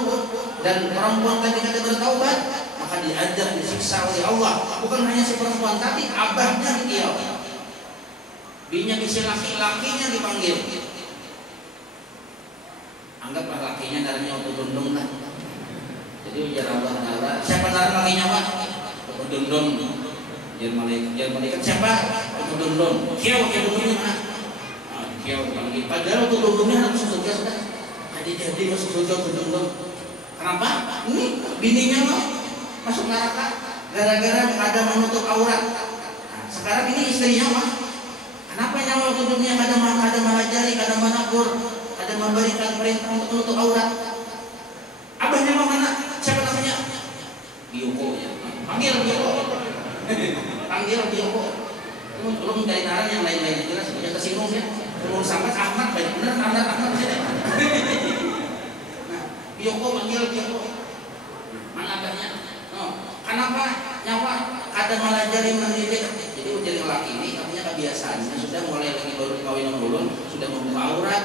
dan perempuan tadi kata bertaubat, maka diajak disiksa oleh Allah. Bukan hanya si perempuan tadi, abahnya dikiau. Binya bisa laki-lakinya dipanggil. Anggaplah lakinya darahnya otodondong lah. Jadi ujar Allah Taala, siapa darah lakinya Pak? Otodondong. Jangan malaikat siapa? Otodondong. Kiau begini mana? Kiau panggil. Padahal otodondongnya harus surga sudah. Jadi masuk surga otodondong. Kenapa? Ini bininya masuk neraka gara-gara ada menutup aurat. Nah, sekarang ini istri nyawa. Kenapa nyawa hidupnya kadang melajari, kadang menakur, kadang memberikan perintah untuk menutup aurat? Abahnya mana? Siapa namanya? Bioko ya. Panggil Bioko. Panggil Bioko. Belum dari naran yang lain-lain jelas sudah tersinggung ya. Belum sampai Ahmad baik benar Ahmad saja. Nah, Bioko panggil Bioko. Mana abahnya? Oh, kenapa nyawa kadang melajari mendidik? Jadi ujian lelaki ini artinya kebiasaannya sudah mulai lagi baru kawin ulun sudah membuka aurat.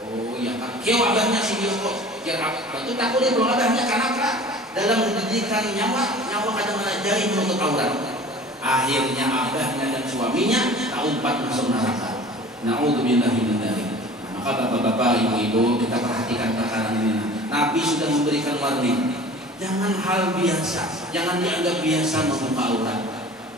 Oh iya kan. Kau abahnya si Bioko. Itu takut dia belum abahnya. Kenapa? Dalam pendidikan nyawa kadang melajari menutup aurat. Akhirnya abahnya dan suaminya tak masuk neraka. Na'udzubillahi min dzalik. Maka bapak-bapak, ibu-ibu, kita perhatikan perkara ini. Nabi sudah memberikan warning. Jangan hal biasa, jangan dianggap biasa membuka aurat.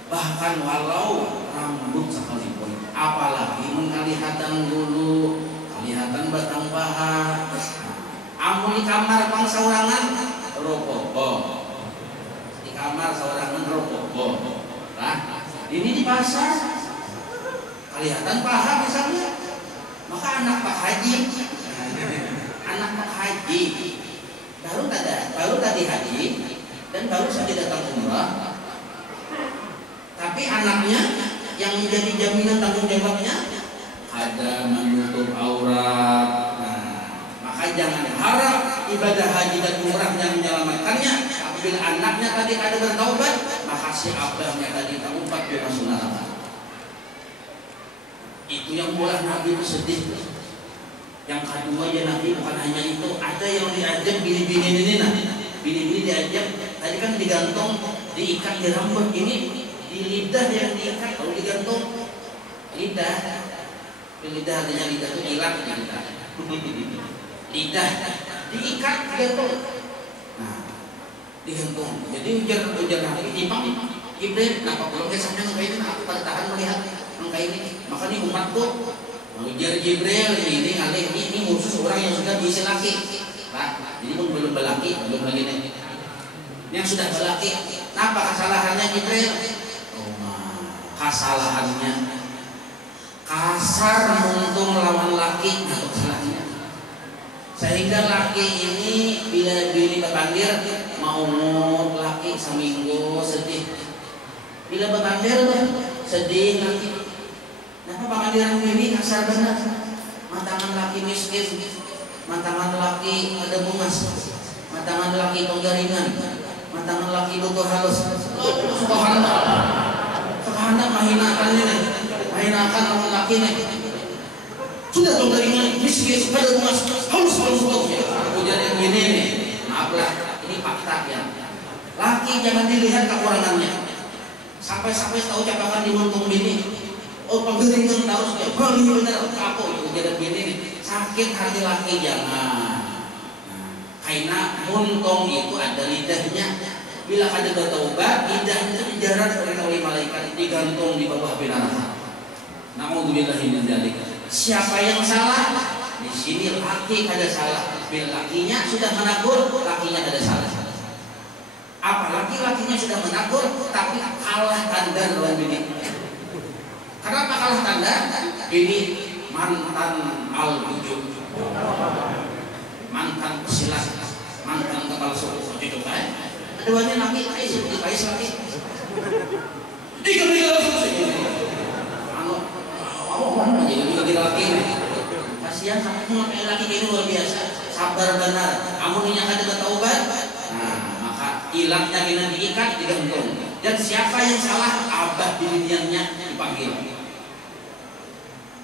Bahkan walau rambut sekalipun, apalagi kelihatan dulu, kelihatan batang paha. Amun di kamar pang saurangan, rokok. Di kamar saurangan rokok. Nah, ini di pasar kelihatan paha misalnya, maka anak Pak Haji baru tadi haji dan baru saja datang umrah, tapi anaknya yang menjadi jaminan tanggung jawabnya ada menutup aurat. Nah, maka jangan harap ibadah haji dan umrah yang menyelamatkannya. Apabila anaknya tadi ada bertaubat, maka si abahnya tadi terumpat di masuk neraka. Itu yang buat Nabi itu sedih. Yang kedua ya Nabi bukan hanya itu, ada yang diajak bini-bini ini nah. Bini-bini diajak, tadi kan digantung, diikat di rambut, ini di lidah yang diikat, kalau digantung lidah artinya lidah itu ilat lidah diikat digantung. Nah, digantung. Jadi ujar Nabi Imam Jibril, kenapa belum kesannya kayak ini? Aku pada tahan melihat angka ini. Maka ini umatku ujar Jibril ini khusus orang yang sudah diisi laki. Nah, jadi pun belum belaki, belum lagi nih. Yang sudah belaki, apa kesalahannya Jibril? Kesalahannya kasar untuk melawan laki, atau kesalahannya. Sehingga laki ini bila bini berpandir mau laki seminggu sedih. Bila berpandir sedih laki. Kenapa pengandiran bini kasar benar? Matangan laki miskin, matangan laki ada bungas, matangan laki tonggaringan, matangan laki butuh halus. Subhanallah. Subhanallah mahinakan ini, mahinakan orang laki ini. Sudah tonggaringan, miskin, ada bungas, halus. Ujian yang gini nih, maaflah, ini fakta ya. Laki jangan dilihat kekurangannya. Sampai-sampai tahu capakan dimuntung bini. Oh penggeringan harus ya, benar apa itu jadi begini sakit hati laki jangan. Karena muntung itu ada lidahnya. Bila ada bertaubat, lidahnya dijarat oleh malaikat, digantung di bawah neraka. Na'udzubillahi min dzalik. Siapa yang salah? Di sini laki ada salah. Bila lakinya sudah menakur, lakinya ada salah. Apalagi lakinya sudah menakur, tapi kalah tanda lawan bini. Kenapa kalah tanda? Ini mantan al-wujud, mantan pesilat, mantan kepala suku itu kan? Keduanya laki, baik laki. Jadi laki. Kasihan sama laki ini luar biasa, sabar benar. Amuninya kada bertaubat, nah maka ilangnya kena diikat digantung. Dan siapa yang salah, abah diriannya dipanggil.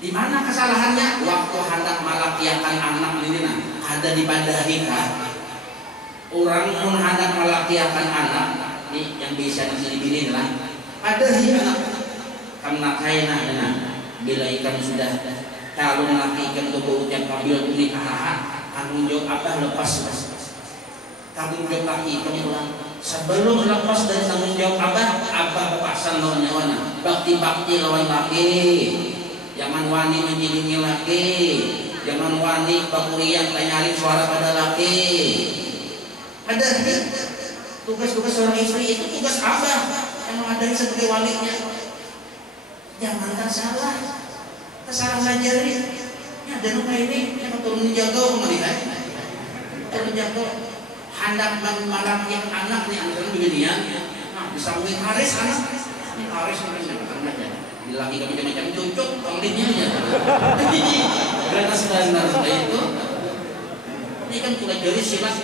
Di mana kesalahannya? Waktu hendak malakiakan anak ini nah, ada di bandari kah? Orang pun hendak malakiakan anak, ini yang bisa disini lah. Ada di anak, karena kaina dengan bila ikan sudah calon laki ikan tubuh yang kambil nikah, tanggung jawab abah lepas. Tanggung jawab laki ikan pulang. Sebelum lepas dari tanggung jawab abah pasang lawan nyawana, bakti lawan laki. Jangan wani mengiringi laki, jangan wani bakurian nyari suara pada laki. Ada tugas-tugas seorang istri itu tugas abah yang mengadai sebagai walinya. Jangan salah, salah ngajari. Ya dan kayak ini yang turun jago melihat, turun jago hendak malam yang anak nih antara beginian. Nah disambung Haris anak, ini Haris macam aja. Laki kami macam cocok panglimnya ya. Karena sebenarnya itu, ini kan mulai dari silat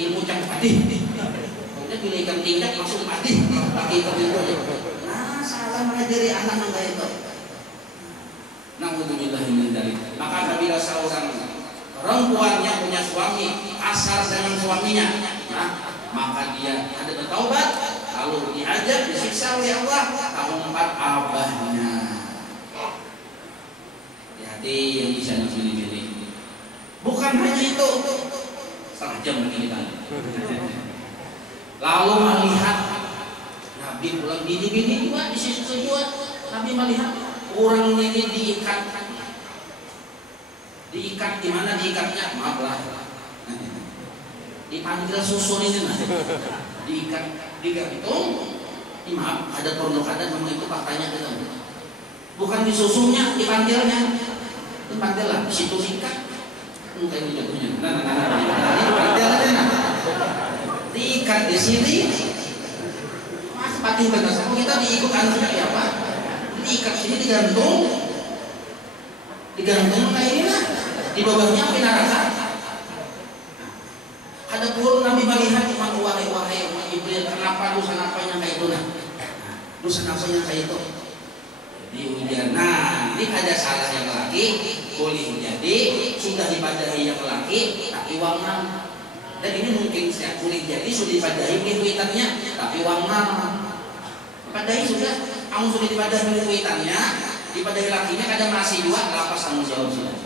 ilmu cang padih. Kemudian bila ikan tindak langsung padih, pakai ikan itu. Nah salah mengajari anak kayak itu. Na'udzubillah min dzalik. Maka apabila seorang perempuan yang punya suami kasar dengan suaminya, nah, maka dia ada bertaubat, lalu diajak disiksa oleh Allah. Keempat abahnya. Hati-hati yang bisa pilih-pilih. Bukan hanya itu, setengah jam lagi kita. Lalu melihat Nabi pulang bini-bini juga di situ juga. Nabi melihat orang ini diikat di mana diikatnya? Maaf lah, dipanggil susun ini nah, digantung. Maaf, ada pondok ada memang itu faktanya gitu. Bukan disusunnya, dipanggilnya. Dipanggil lah, di situ diikat. Mungkin ini jatuhnya. Diikat di sini. Mas patih benar. Kita diikut anaknya ya Pak. Diikat sini digantung kayak ini lah. Di bawahnya api neraka. Ada pun Nabi melihat cuma wahai Jibril, kenapa dosa napanya kayak itu nah? Dosa napanya kayak itu. Diujian. Nah, ini ada salah yang laki, boleh jadi sudah dipadahi yang laki, tapi wangan. Dan ini mungkin saya boleh jadi sudah dipadahi kuitannya, tapi wangan. Padahi sudah, kamu sudah dipadahi kuitannya, dipadahi lakinya, kadang masih dua, lapas tanggung jawab sudah.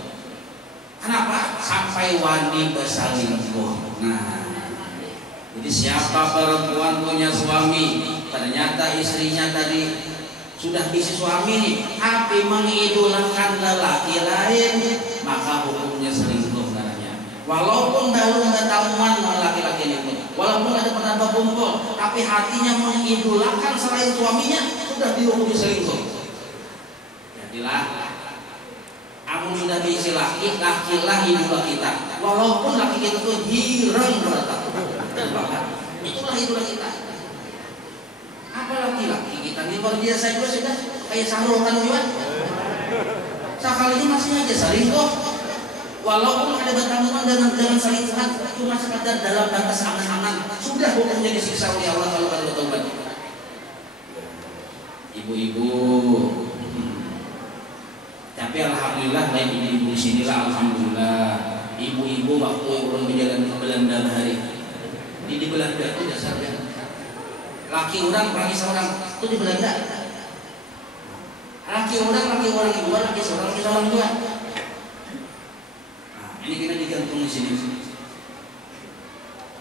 Kenapa? Sampai wani berselingkuh. Nah, jadi siapa perempuan punya suami, ternyata istrinya tadi sudah isi suami nih, tapi mengidolakan lelaki lain, maka hukumnya selingkuh katanya. Walaupun dahulu ketahuan laki-laki ini, walaupun ada pernah berkumpul, tapi hatinya mengidolakan selain suaminya, sudah dihukumi selingkuh. Jadilah kamu sudah diisi laki-lah idola kita. Walaupun laki kita itu hirang beratap, itulah idola kita. Apa laki-laki kita ini luar biasa juga sudah kayak Sahrul Tanwiwan. Sekalinya masih aja selingkuh. Walaupun ada bertanggungan dengan selingkuhan, cuma sekadar dalam batas aman-aman, sudah hukumnya disiksa oleh Allah kalau ada bertobat. Ibu-ibu. Tapi alhamdulillah baik ibu-ibu di sinilah alhamdulillah. Ibu-ibu waktu orang berjalan ke Belanda hari di Belanda itu dasarnya laki orang laki seorang itu di Belanda. Laki orang dua, laki seorang dua. Nah, ini kita digantung di sini.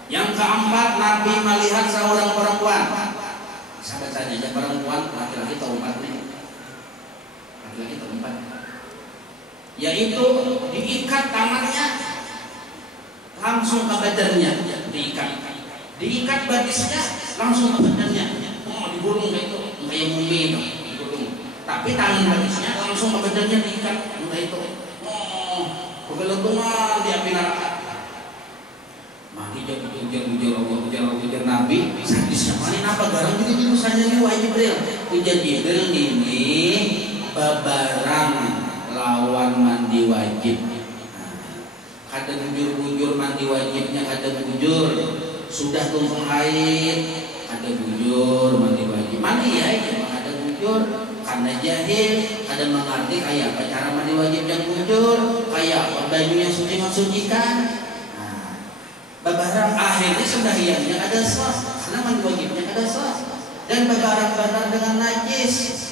Yang keempat, Nabi melihat seorang perempuan. Sahabat saja perempuan, laki-laki keempat nih. Laki-laki keempat. Yaitu diikat tangannya langsung ke badannya, diikat batisnya langsung ke badannya. Oh, digulung kayak itu, kayak mumi itu, digulung. Tapi tangan batisnya langsung ke badannya diikat, kayak itu. Oh, kegelentungan di api neraka. Maki ujar Nabi, sadisnya mana apa garang ini usahanya nih wahai Jibril. Ujar Jibril ini babarang lawan mandi wajib. Ada bujur mandi wajibnya, ada bujur sudah tumpah haid, ada bujur mandi wajib. Mandi ya, ada bujur karena jahil, ada mengerti kayak apa cara mandi wajib yang bujur, kayak apa baju yang suci mensucikan. Nah, babarang akhirnya sembahyangnya ada sah, karena mandi wajibnya ada sah, dan babarang dengan najis.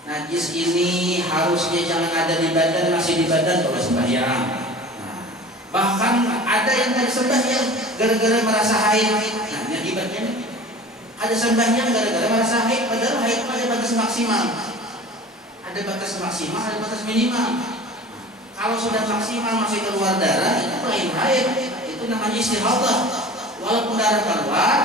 Najis ini harusnya jangan ada di badan, masih di badan kalau sembahyang. Nah, bahkan ada yang tadi sembahyang gara-gara merasa haid. Nah, ini akibatnya ada sembahyang gara-gara merasa haid, padahal haid ada batas maksimal. Ada batas maksimal, ada batas minimal. Kalau sudah maksimal masih keluar darah, itu lain haid. Itu namanya istihadah. Walaupun darah keluar,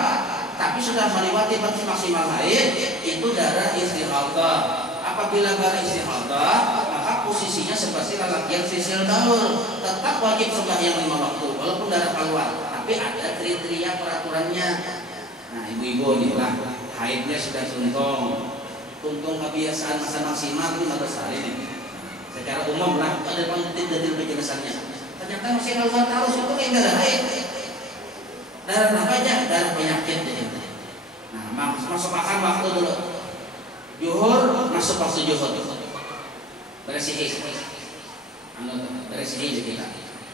tapi sudah melewati batas maksimal haid, itu darah istihadah. Apabila bara istihadah, maka posisinya seperti lelaki yang sisil daur, tetap wajib sembahyang 5 waktu walaupun darah keluar, tapi ada kriteria peraturannya. Nah, ibu-ibu nih lah, haidnya sudah tuntung kebiasaan masa maksimal 15 hari nih. Secara umum lah, ada penelitian penjelasannya. Ternyata masih keluar terus itu kayak darah haid. Darah apa aja? Darah penyakit. Nah, masuk makan waktu dulu. Zuhur masuk waktu zuhur. Bersihin. Bersihin kita.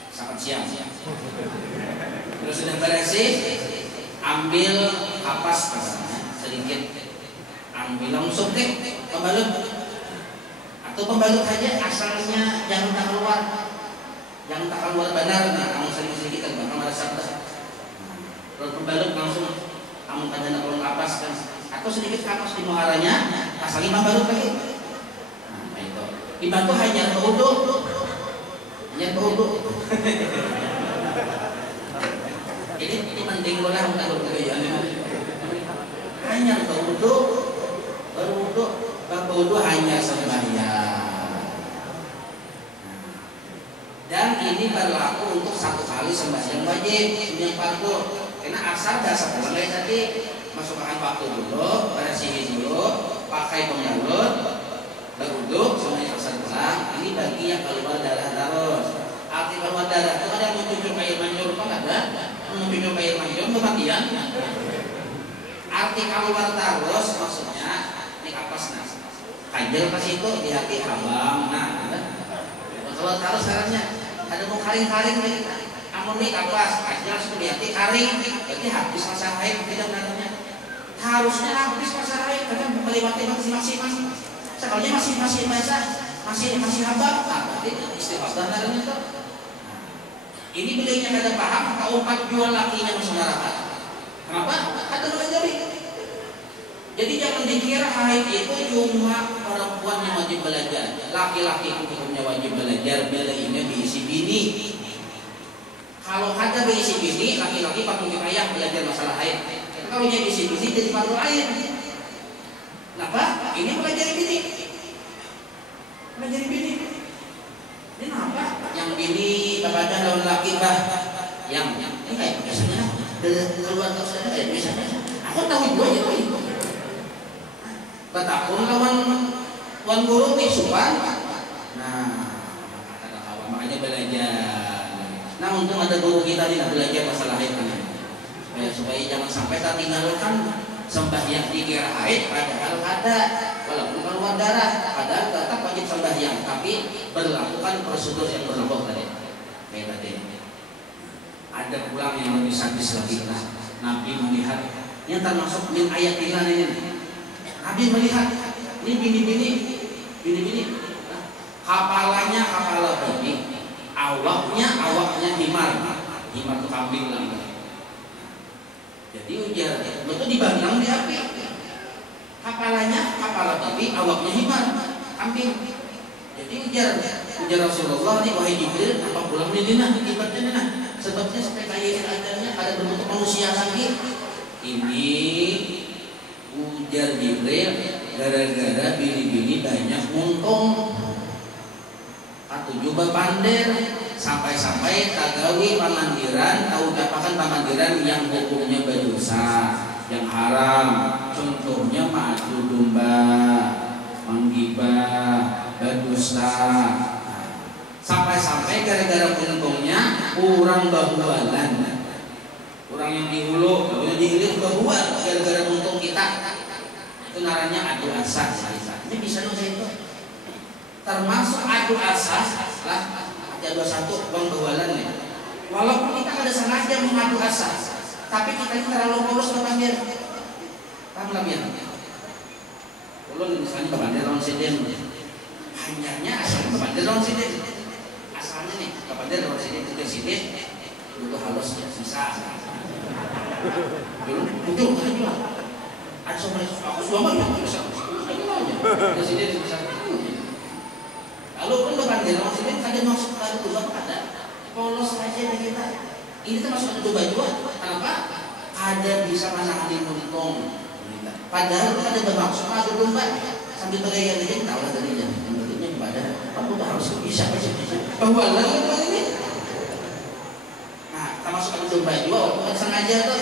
Sangat siang. Terus sudah bersih, ambil kapas sedikit. Ambil langsung deh pembalut. Atau pembalut aja asalnya jangan tak keluar. Jangan tak keluar benar. Nah, kamu sering kita bakal ada sabda. Kalau pembalut langsung kamu tanya nak kalau kapas kan, atau sedikit kapas di muharanya, asal 5 balut lagi. Nah itu dibantu hanya berwudu, ini penting bola untuk berwudu. Hanya berwudu hanya sembahyang. Dan ini berlaku untuk 1 kali sembahyang wajib, yang fardu. Karena asal dasar mulai tadi masukkan waktu dulu, bersihin dulu, pakai pembalut, berwudu, semuanya asal pulang. Ini bagi yang keluar darah terus. Arti keluar darah itu ada mencucuk air mancur, apa nggak ada? Mencucuk air mancur kematian. Arti keluar terus maksudnya ini kapas nas. Kajal pas itu di hati abang. Nah, kalau terus caranya ada mau karing-karing lagi. Amun nih kapas, kajal sudah hati karing, berarti habis masa haid tidak namanya. Harusnya habis masa haid karena melewati masing-masing. Sekalanya masih habang, berarti istighfar namanya itu. Ini belinya kada paham, keempat jual lakinya masuk neraka. Kenapa? Ada melajari. Jadi jangan dikira haid itu cuma perempuan yang wajib belajar. Laki-laki hukumnya wajib belajar, bila ini diisi bini. Kalau ada diisi bini, laki-laki patut ayah belajar masalah haid. Kalau dia diisi bini jadi fardu ain. Kenapa? Ini pelajari bini. Ini kenapa? Yang bini baca lawan laki bah, yang ini kayak biasanya keluar terus ada kayak biasanya. Aku tahu dua aja tuh. Batakun lawan guru nih supan. Nah, kata kawan makanya belajar. Nah untung ada guru kita tidak belajar masalah haid supaya jangan sampai tak tinggalkan sembahyang dikira haid padahal ada walaupun keluar darah padahal tetap wajib sembahyang tapi berlakukan prosedur yang berlaku tadi kayak tadi. Ada pulang yang lebih sadis lagi lah. Nabi melihat yang termasuk min ayat ini. Nabi melihat ini bini kapalanya kapal babi. Awaknya himar itu kambing lah. Jadi ujar itu dibandang di api. Kapalanya kapal babi, awaknya himar kambing. Jadi ujar Rasulullah nih wahai Jibril, apa pulang di dina akibatnya nah. Sebabnya sampai kayak adanya ada bentuk manusia lagi. Ini ujar Jibril gara-gara bini-bini banyak muntung. Atau juga pander sampai-sampai tagawi pamandiran tahu ucapan pamandiran yang hukumnya berdosa yang haram, contohnya madu domba, menggibah, berdusta. Sampai-sampai gara-gara untungnya kurang bahualan, orang yang di hulu, yang di hilir bahuan gara-gara untung kita. Itu naranya adu asas. Ini bisa dong saya itu. Termasuk adu asas lah ada 21 bang bawalan nih. Walaupun kita ada sengaja mengadu asas, tapi kita ini terlalu polos berpikir. Paham lah biar. Ulun misalnya kebandir lawan siden, hanyanya asalnya kebandir lawan siden. Asalnya nih kebandir lawan siden juga siden itu halus ya susah. Betul kan juga. Ada sama aku suami yang bisa. Ayo aja. Siden bisa. Lalu pun berbanding maksudnya ada maksud baru juga ada polos saja dari kita. Ini termasuk ada dua juga. Kenapa? Ada bisa menangani untung. Padahal ada bermaksud ada domba. sambil bergaya aja tahu lah tadi yang bentuknya ibadah. Kamu tuh harus bisa baca bahwa ini. Nah, termasuk ada domba juga, bukan sengaja tuh.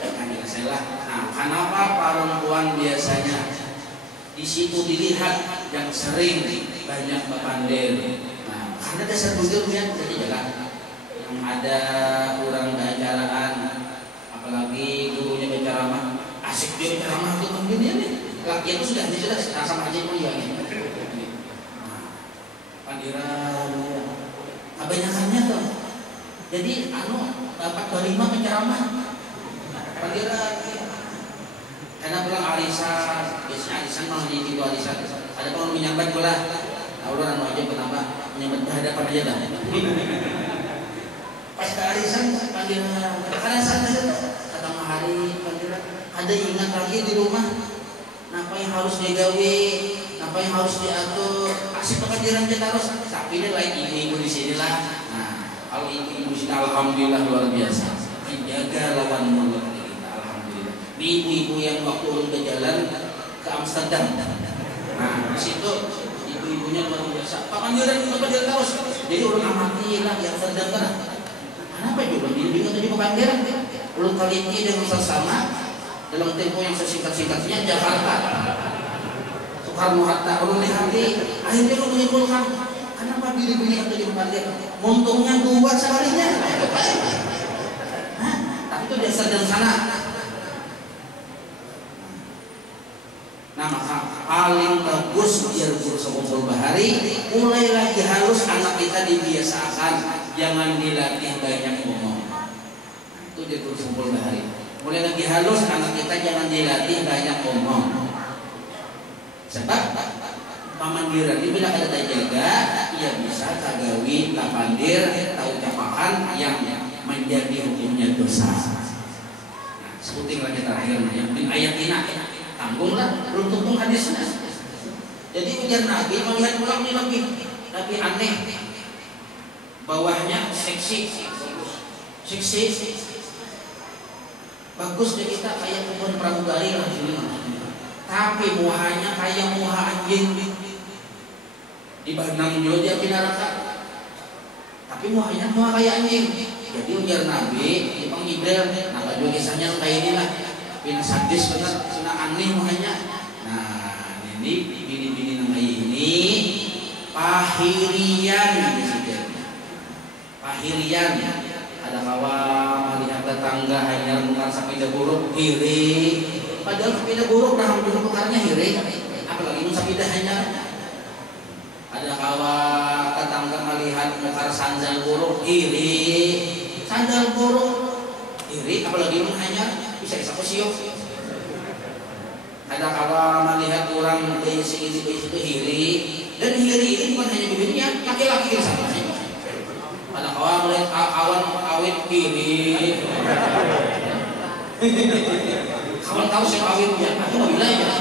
Kan lah. Nah, kenapa perempuan biasanya di situ dilihat yang sering banyak bepandir? Nah, karena dasar budilnya jadi jalan. Yang ada kurang keacaraan, apalagi gurunya berceramah, asik dia berceramah tuh begini nih. Laki itu sudah sama aja kuliah nih. Nah, pandiran, kebanyakannya tuh. Jadi dapat berlima penceramah. Pandiran, karena pulang arisan, biasanya arisan malah di situ arisan. Ada orang menyambat pula, orang aja kenapa menyambat berhadapan aja dah. Pas ke arisan, pandiran, kadang saja kata mahari, pandiran, ada ingat lagi di rumah, apa yang harus digawe, apa yang harus diatur, asik pandiran kita terus. Tapi ini lain ibu di sini lah. Nah, kalau ibu sini alhamdulillah luar biasa, menjaga lawan mulut. Ibu-ibu yang waktu urun ke jalan ke Amsterdam. Nah, di situ ibu-ibunya luar biasa. Pak Pandiran terus. Jadi urun amati lah yang Amsterdam kan. Kenapa juga bimbingan tadi Pak Pandiran? Urun kali ini dengan sesama dalam tempo yang sesingkat-singkatnya Jakarta. Soekarno Hatta urun hati. Akhirnya urun menyimpulkan kenapa bimbingan tadi Pak Pandiran? Untungnya 2 sekalinya. Nah, tapi itu di Amsterdam sana. Nah, maka paling bagus biar kumpul bahari, mulai lagi halus anak kita dibiasakan, jangan dilatih banyak ngomong. Itu dia kumpul bahari. Mulai lagi halus anak kita jangan dilatih banyak ngomong. Sebab pamandiran ini bila ada terjaga, ia bisa tagawi, tapandir, tahu capakan yang menjadi hukumnya dosa. Nah, sebutin lagi terakhir yang ayat ini. Tanggunglah, belum tunggu hadisnya. Jadi ujar Nabi melihat pulang ini Nabi aneh. Bawahnya seksi, bagus deh kita kayak kebun pramugari lah sini. Tapi muhanya kayak muha anjing. Di Bandung juga dia pinaraka. Tapi muhanya muha kayak anjing. Jadi ujar Nabi, Bang Jibril, nama juga kisahnya kayak inilah. Pina sadis benar, sudah aneh muhanya. Nah, ini bini-bini nama ini pahirian Pahirian. Ada kawan melihat tetangga hanya bukan sepeda buruk hiri. Padahal sepeda buruk dah dulu pekarnya hiri. Apalagi sepeda hanya. Ada kawan tetangga melihat mekar sandal buruk hiri. Sandal buruk hiri, apalagi hanya. Bisa siok. Ada kawan melihat orang besi itu hiri, dan hiri ini bukan hanya bibirnya, laki-laki sama. Ada kawan melihat kawan awet hiri. Kawan tahu siapa awetnya, aku nggak bilang ya.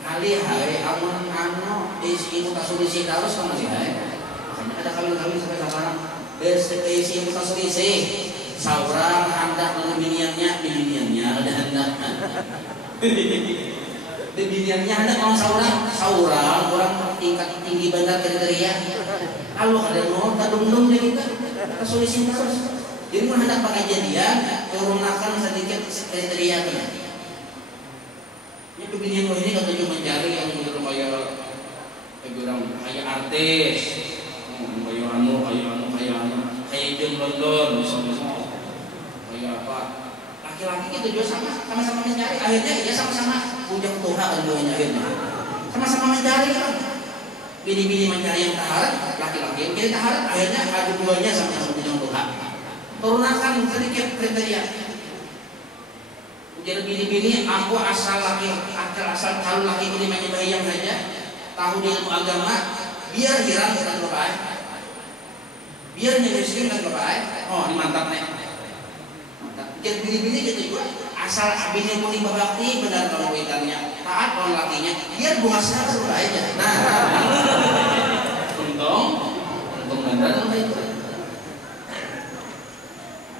Kali hari aman isi ibu kasulisi terus sama sih. Makanya ada kawin sampai sekarang. Isi ibu kasulisi. Seorang hendak biniannya ada hendak. Biniannya hendak mau seorang orang tingkat tinggi benar kriteria. Kalau ada nol, kadung dia kita kesulitan terus. Jadi mau hendak pengajian turunkan sedikit kriteria nya. Ini binian ini katanya mencari yang betul kayak artis, kayak John London misalnya. Apa laki-laki itu juga sama-sama mencari, akhirnya dia sama-sama punya Tuhan keduanya akhirnya sama-sama mencari kan, bini-bini mencari yang taharat, laki-laki yang mencari taharat, akhirnya ada duanya sama-sama punya Tuhan. Turunkan sedikit kriteria. Jadi bini-bini aku asal kalau laki ini menyebayang saja tahu di ilmu agama, biar hirang kan bapak, biar nyesir kan bapak. Oh ini mantap nih. Jadi bini-bini gitu juga asal abisnya pun bakti benar kalau kaitannya taat orang lakinya biar buasnya sesuai aja. Nah, untung benar itu.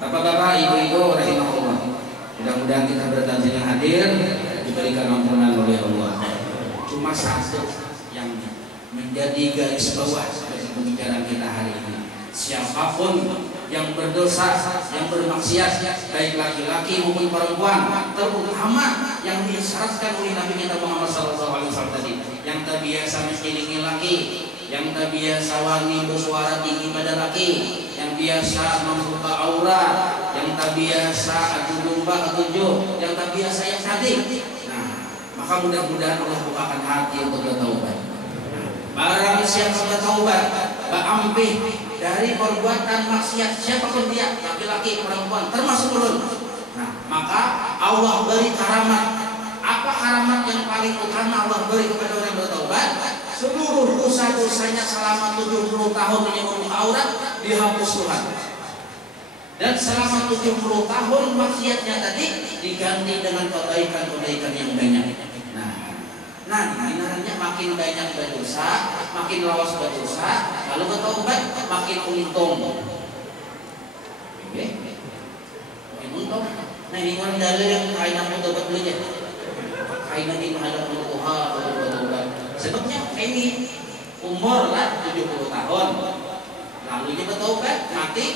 Bapak-bapak, ibu-ibu rahimahullah, mudah-mudahan kita bertanjung hadir diberikan ampunan oleh Allah. Cuma satu yang menjadi garis bawah dari pembicaraan kita hari ini, siapapun yang berdosa, yang bermaksiat, baik laki-laki maupun perempuan, terutama yang disyaratkan oleh Nabi kita Muhammad SAW tadi, yang terbiasa mengiringi laki, yang terbiasa wangi bersuara tinggi pada laki, yang biasa membuka aurat, yang terbiasa adu domba, adu yang terbiasa yang tadi. Nah, maka mudah-mudahan Allah bukakan hati untuk bertaubat. Barang siapa bertaubat, berampih dari perbuatan maksiat siapapun dia, laki-laki, perempuan, termasuk ulun. Nah, maka Allah beri karamat. Apa karamat yang paling utama Allah beri kepada orang yang bertaubat? Seluruh dosa-dosanya selama 70 tahun menyebut aurat dihapus Tuhan. Dan selama 70 tahun maksiatnya tadi diganti dengan kebaikan-kebaikan yang banyak. Nah, namanya makin banyak berdosa, makin lawas berdosa, kalau bertaubat makin untung. Oke? Makin untung. Nah, ini kan dalil yang kainan bertobat dulu ya. Kainan ini menghadap Tuhan untuk bertobat. Sebabnya ini umur lah 70 tahun. Lalu dia bertobat, mati.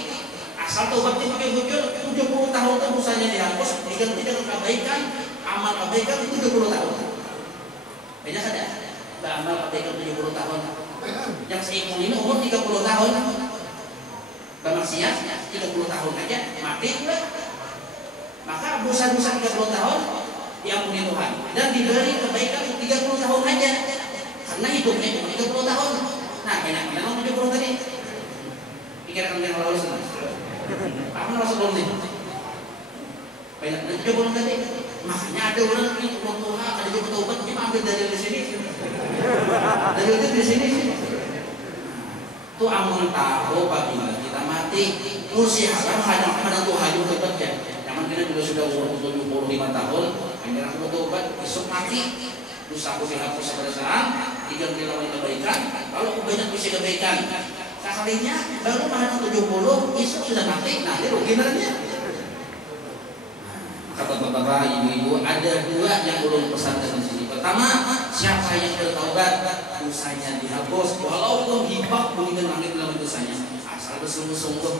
Asal tobatnya pakai bujur 70 tahun dosanya dihapus, diganti dengan kebaikan, amal kebaikan 70 tahun. Banyak ada beramal kebaikan 70 tahun. Yang seimbang ini umur 30 tahun. Bermaksiat 30 tahun aja mati pula. Maka dosa-dosa 30 tahun diampuni Tuhan dan diberi kebaikan 30 tahun aja. Karena hidupnya cuma 30 tahun. Nah, banyak memang 70 tadi. Pikirkan yang lalu sana. Apa langsung belum nih? Banyak 70 tadi. Makanya ada orang yang Tuhan, ada juga taubat, dia ambil dari sini. Dari itu di sini. Tuh amun tahu apabila kita mati, kursi haram hadap pada Tuhan juga taubatnya. Namun kita juga sudah umur 75 tahun, akhirnya aku taubat, besok mati, dosa aku dihapus pada saat, diganti lawan kebaikan. Kalau aku banyak bisa kebaikan, sekalinya baru pada 70, besok sudah mati, nah itu ruginannya. Kata bapak ibu-ibu, ada dua yang ulun pesankan di sini. Pertama, siapa yang bertaubat dosanya dihapus, walaupun hibak begitu langit dalam dosanya, asal bersungguh-sungguh.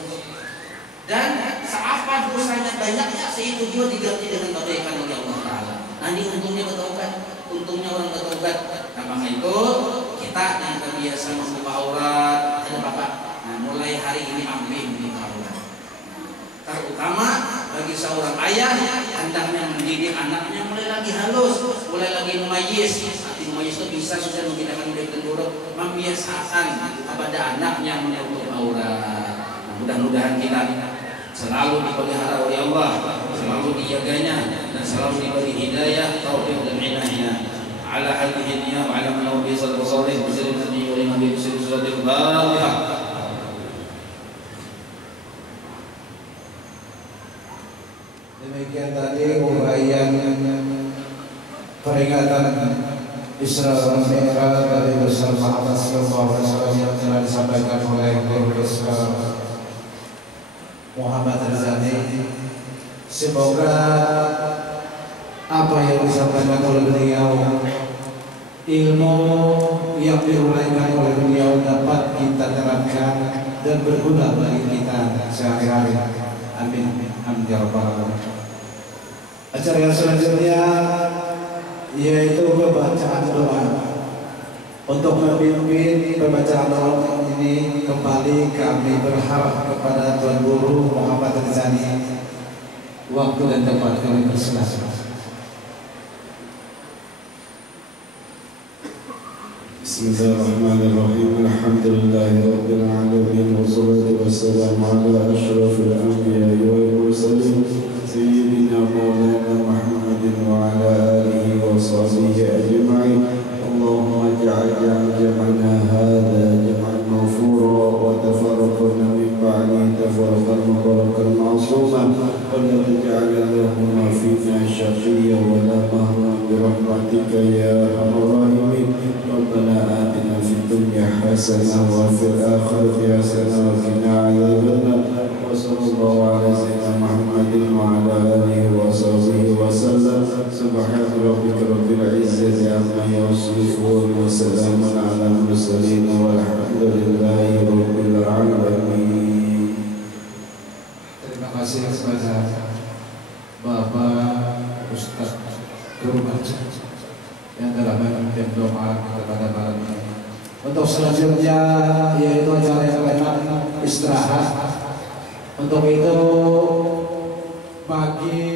Dan seapa dosanya banyaknya, seitu juga diganti dengan kebaikan oleh Allah Taala. Nah, ini untungnya bertaubat, untungnya orang bertaubat. Nah, maka itu kita yang terbiasa membuka aurat, ada bapak. Nah, mulai hari ini ambil membuka aurat. Terutama bagi seorang ayah hendaknya mendidik anaknya mulai lagi halus, mulai lagi mumayyiz. Arti mumayyiz itu bisa sudah membedakan baik dan buruk, membiasakan kepada anaknya menutup aurat. Nah, mudah-mudahan kita selalu dipelihara oleh Allah, selalu dijaganya dan selalu diberi hidayah, taufik dan inayah. Ala hadhihi niyya wa ala man nabi sallallahu alaihi wasallam wa nabi sallallahu alaihi wasallam. Demikian tadi uraian peringatan Isra dan Mi'raj dari Rasul Muhammad SAW yang telah disampaikan oleh Guru Besar Muhammad Rizani. Semoga apa yang disampaikan oleh beliau, ilmu yang diuraikan oleh beliau dapat kita terapkan dan berguna bagi kita sehari-hari. Amin. Amin ya rabbal alamin. Acara yang selanjutnya yaitu pembacaan doa. Untuk memimpin pembacaan doa ini kembali kami berharap kepada Tuan Guru Muhammad Rizani. Waktu dan tempat kami persilakan. Bismillahirrahmanirrahim. Alhamdulillahirabbil alamin wassalatu wassalamu ala asyrafil anbiya'i wal mursalin sayyidina maulana Muhammadin wa ala alihi wa sahbihi ajma'in. Allahumma ij'al jam'ana hadha jam'an mawfura wa tafarraqna min ba'di tafarraqan mubarakan ma'suman wa la taj'alna fina shaqiyyan wa la mahruman bi rahmatika ya arhamar rahimin. Rabbana atina fid dunya hasanah wa fil akhirati hasanah wa qina adzabannar. Wa sallallahu ala sayyidina Muhammadin wa ala alihi wa sahbihi wa sallam. Subhana والمرسلين والحمد لله رب العالمين. Terima kasih kepada Bapak Ustaz Durman yang telah memimpin doa kepada malam ini. Untuk selanjutnya yaitu acara yang lain istirahat. Untuk itu bagi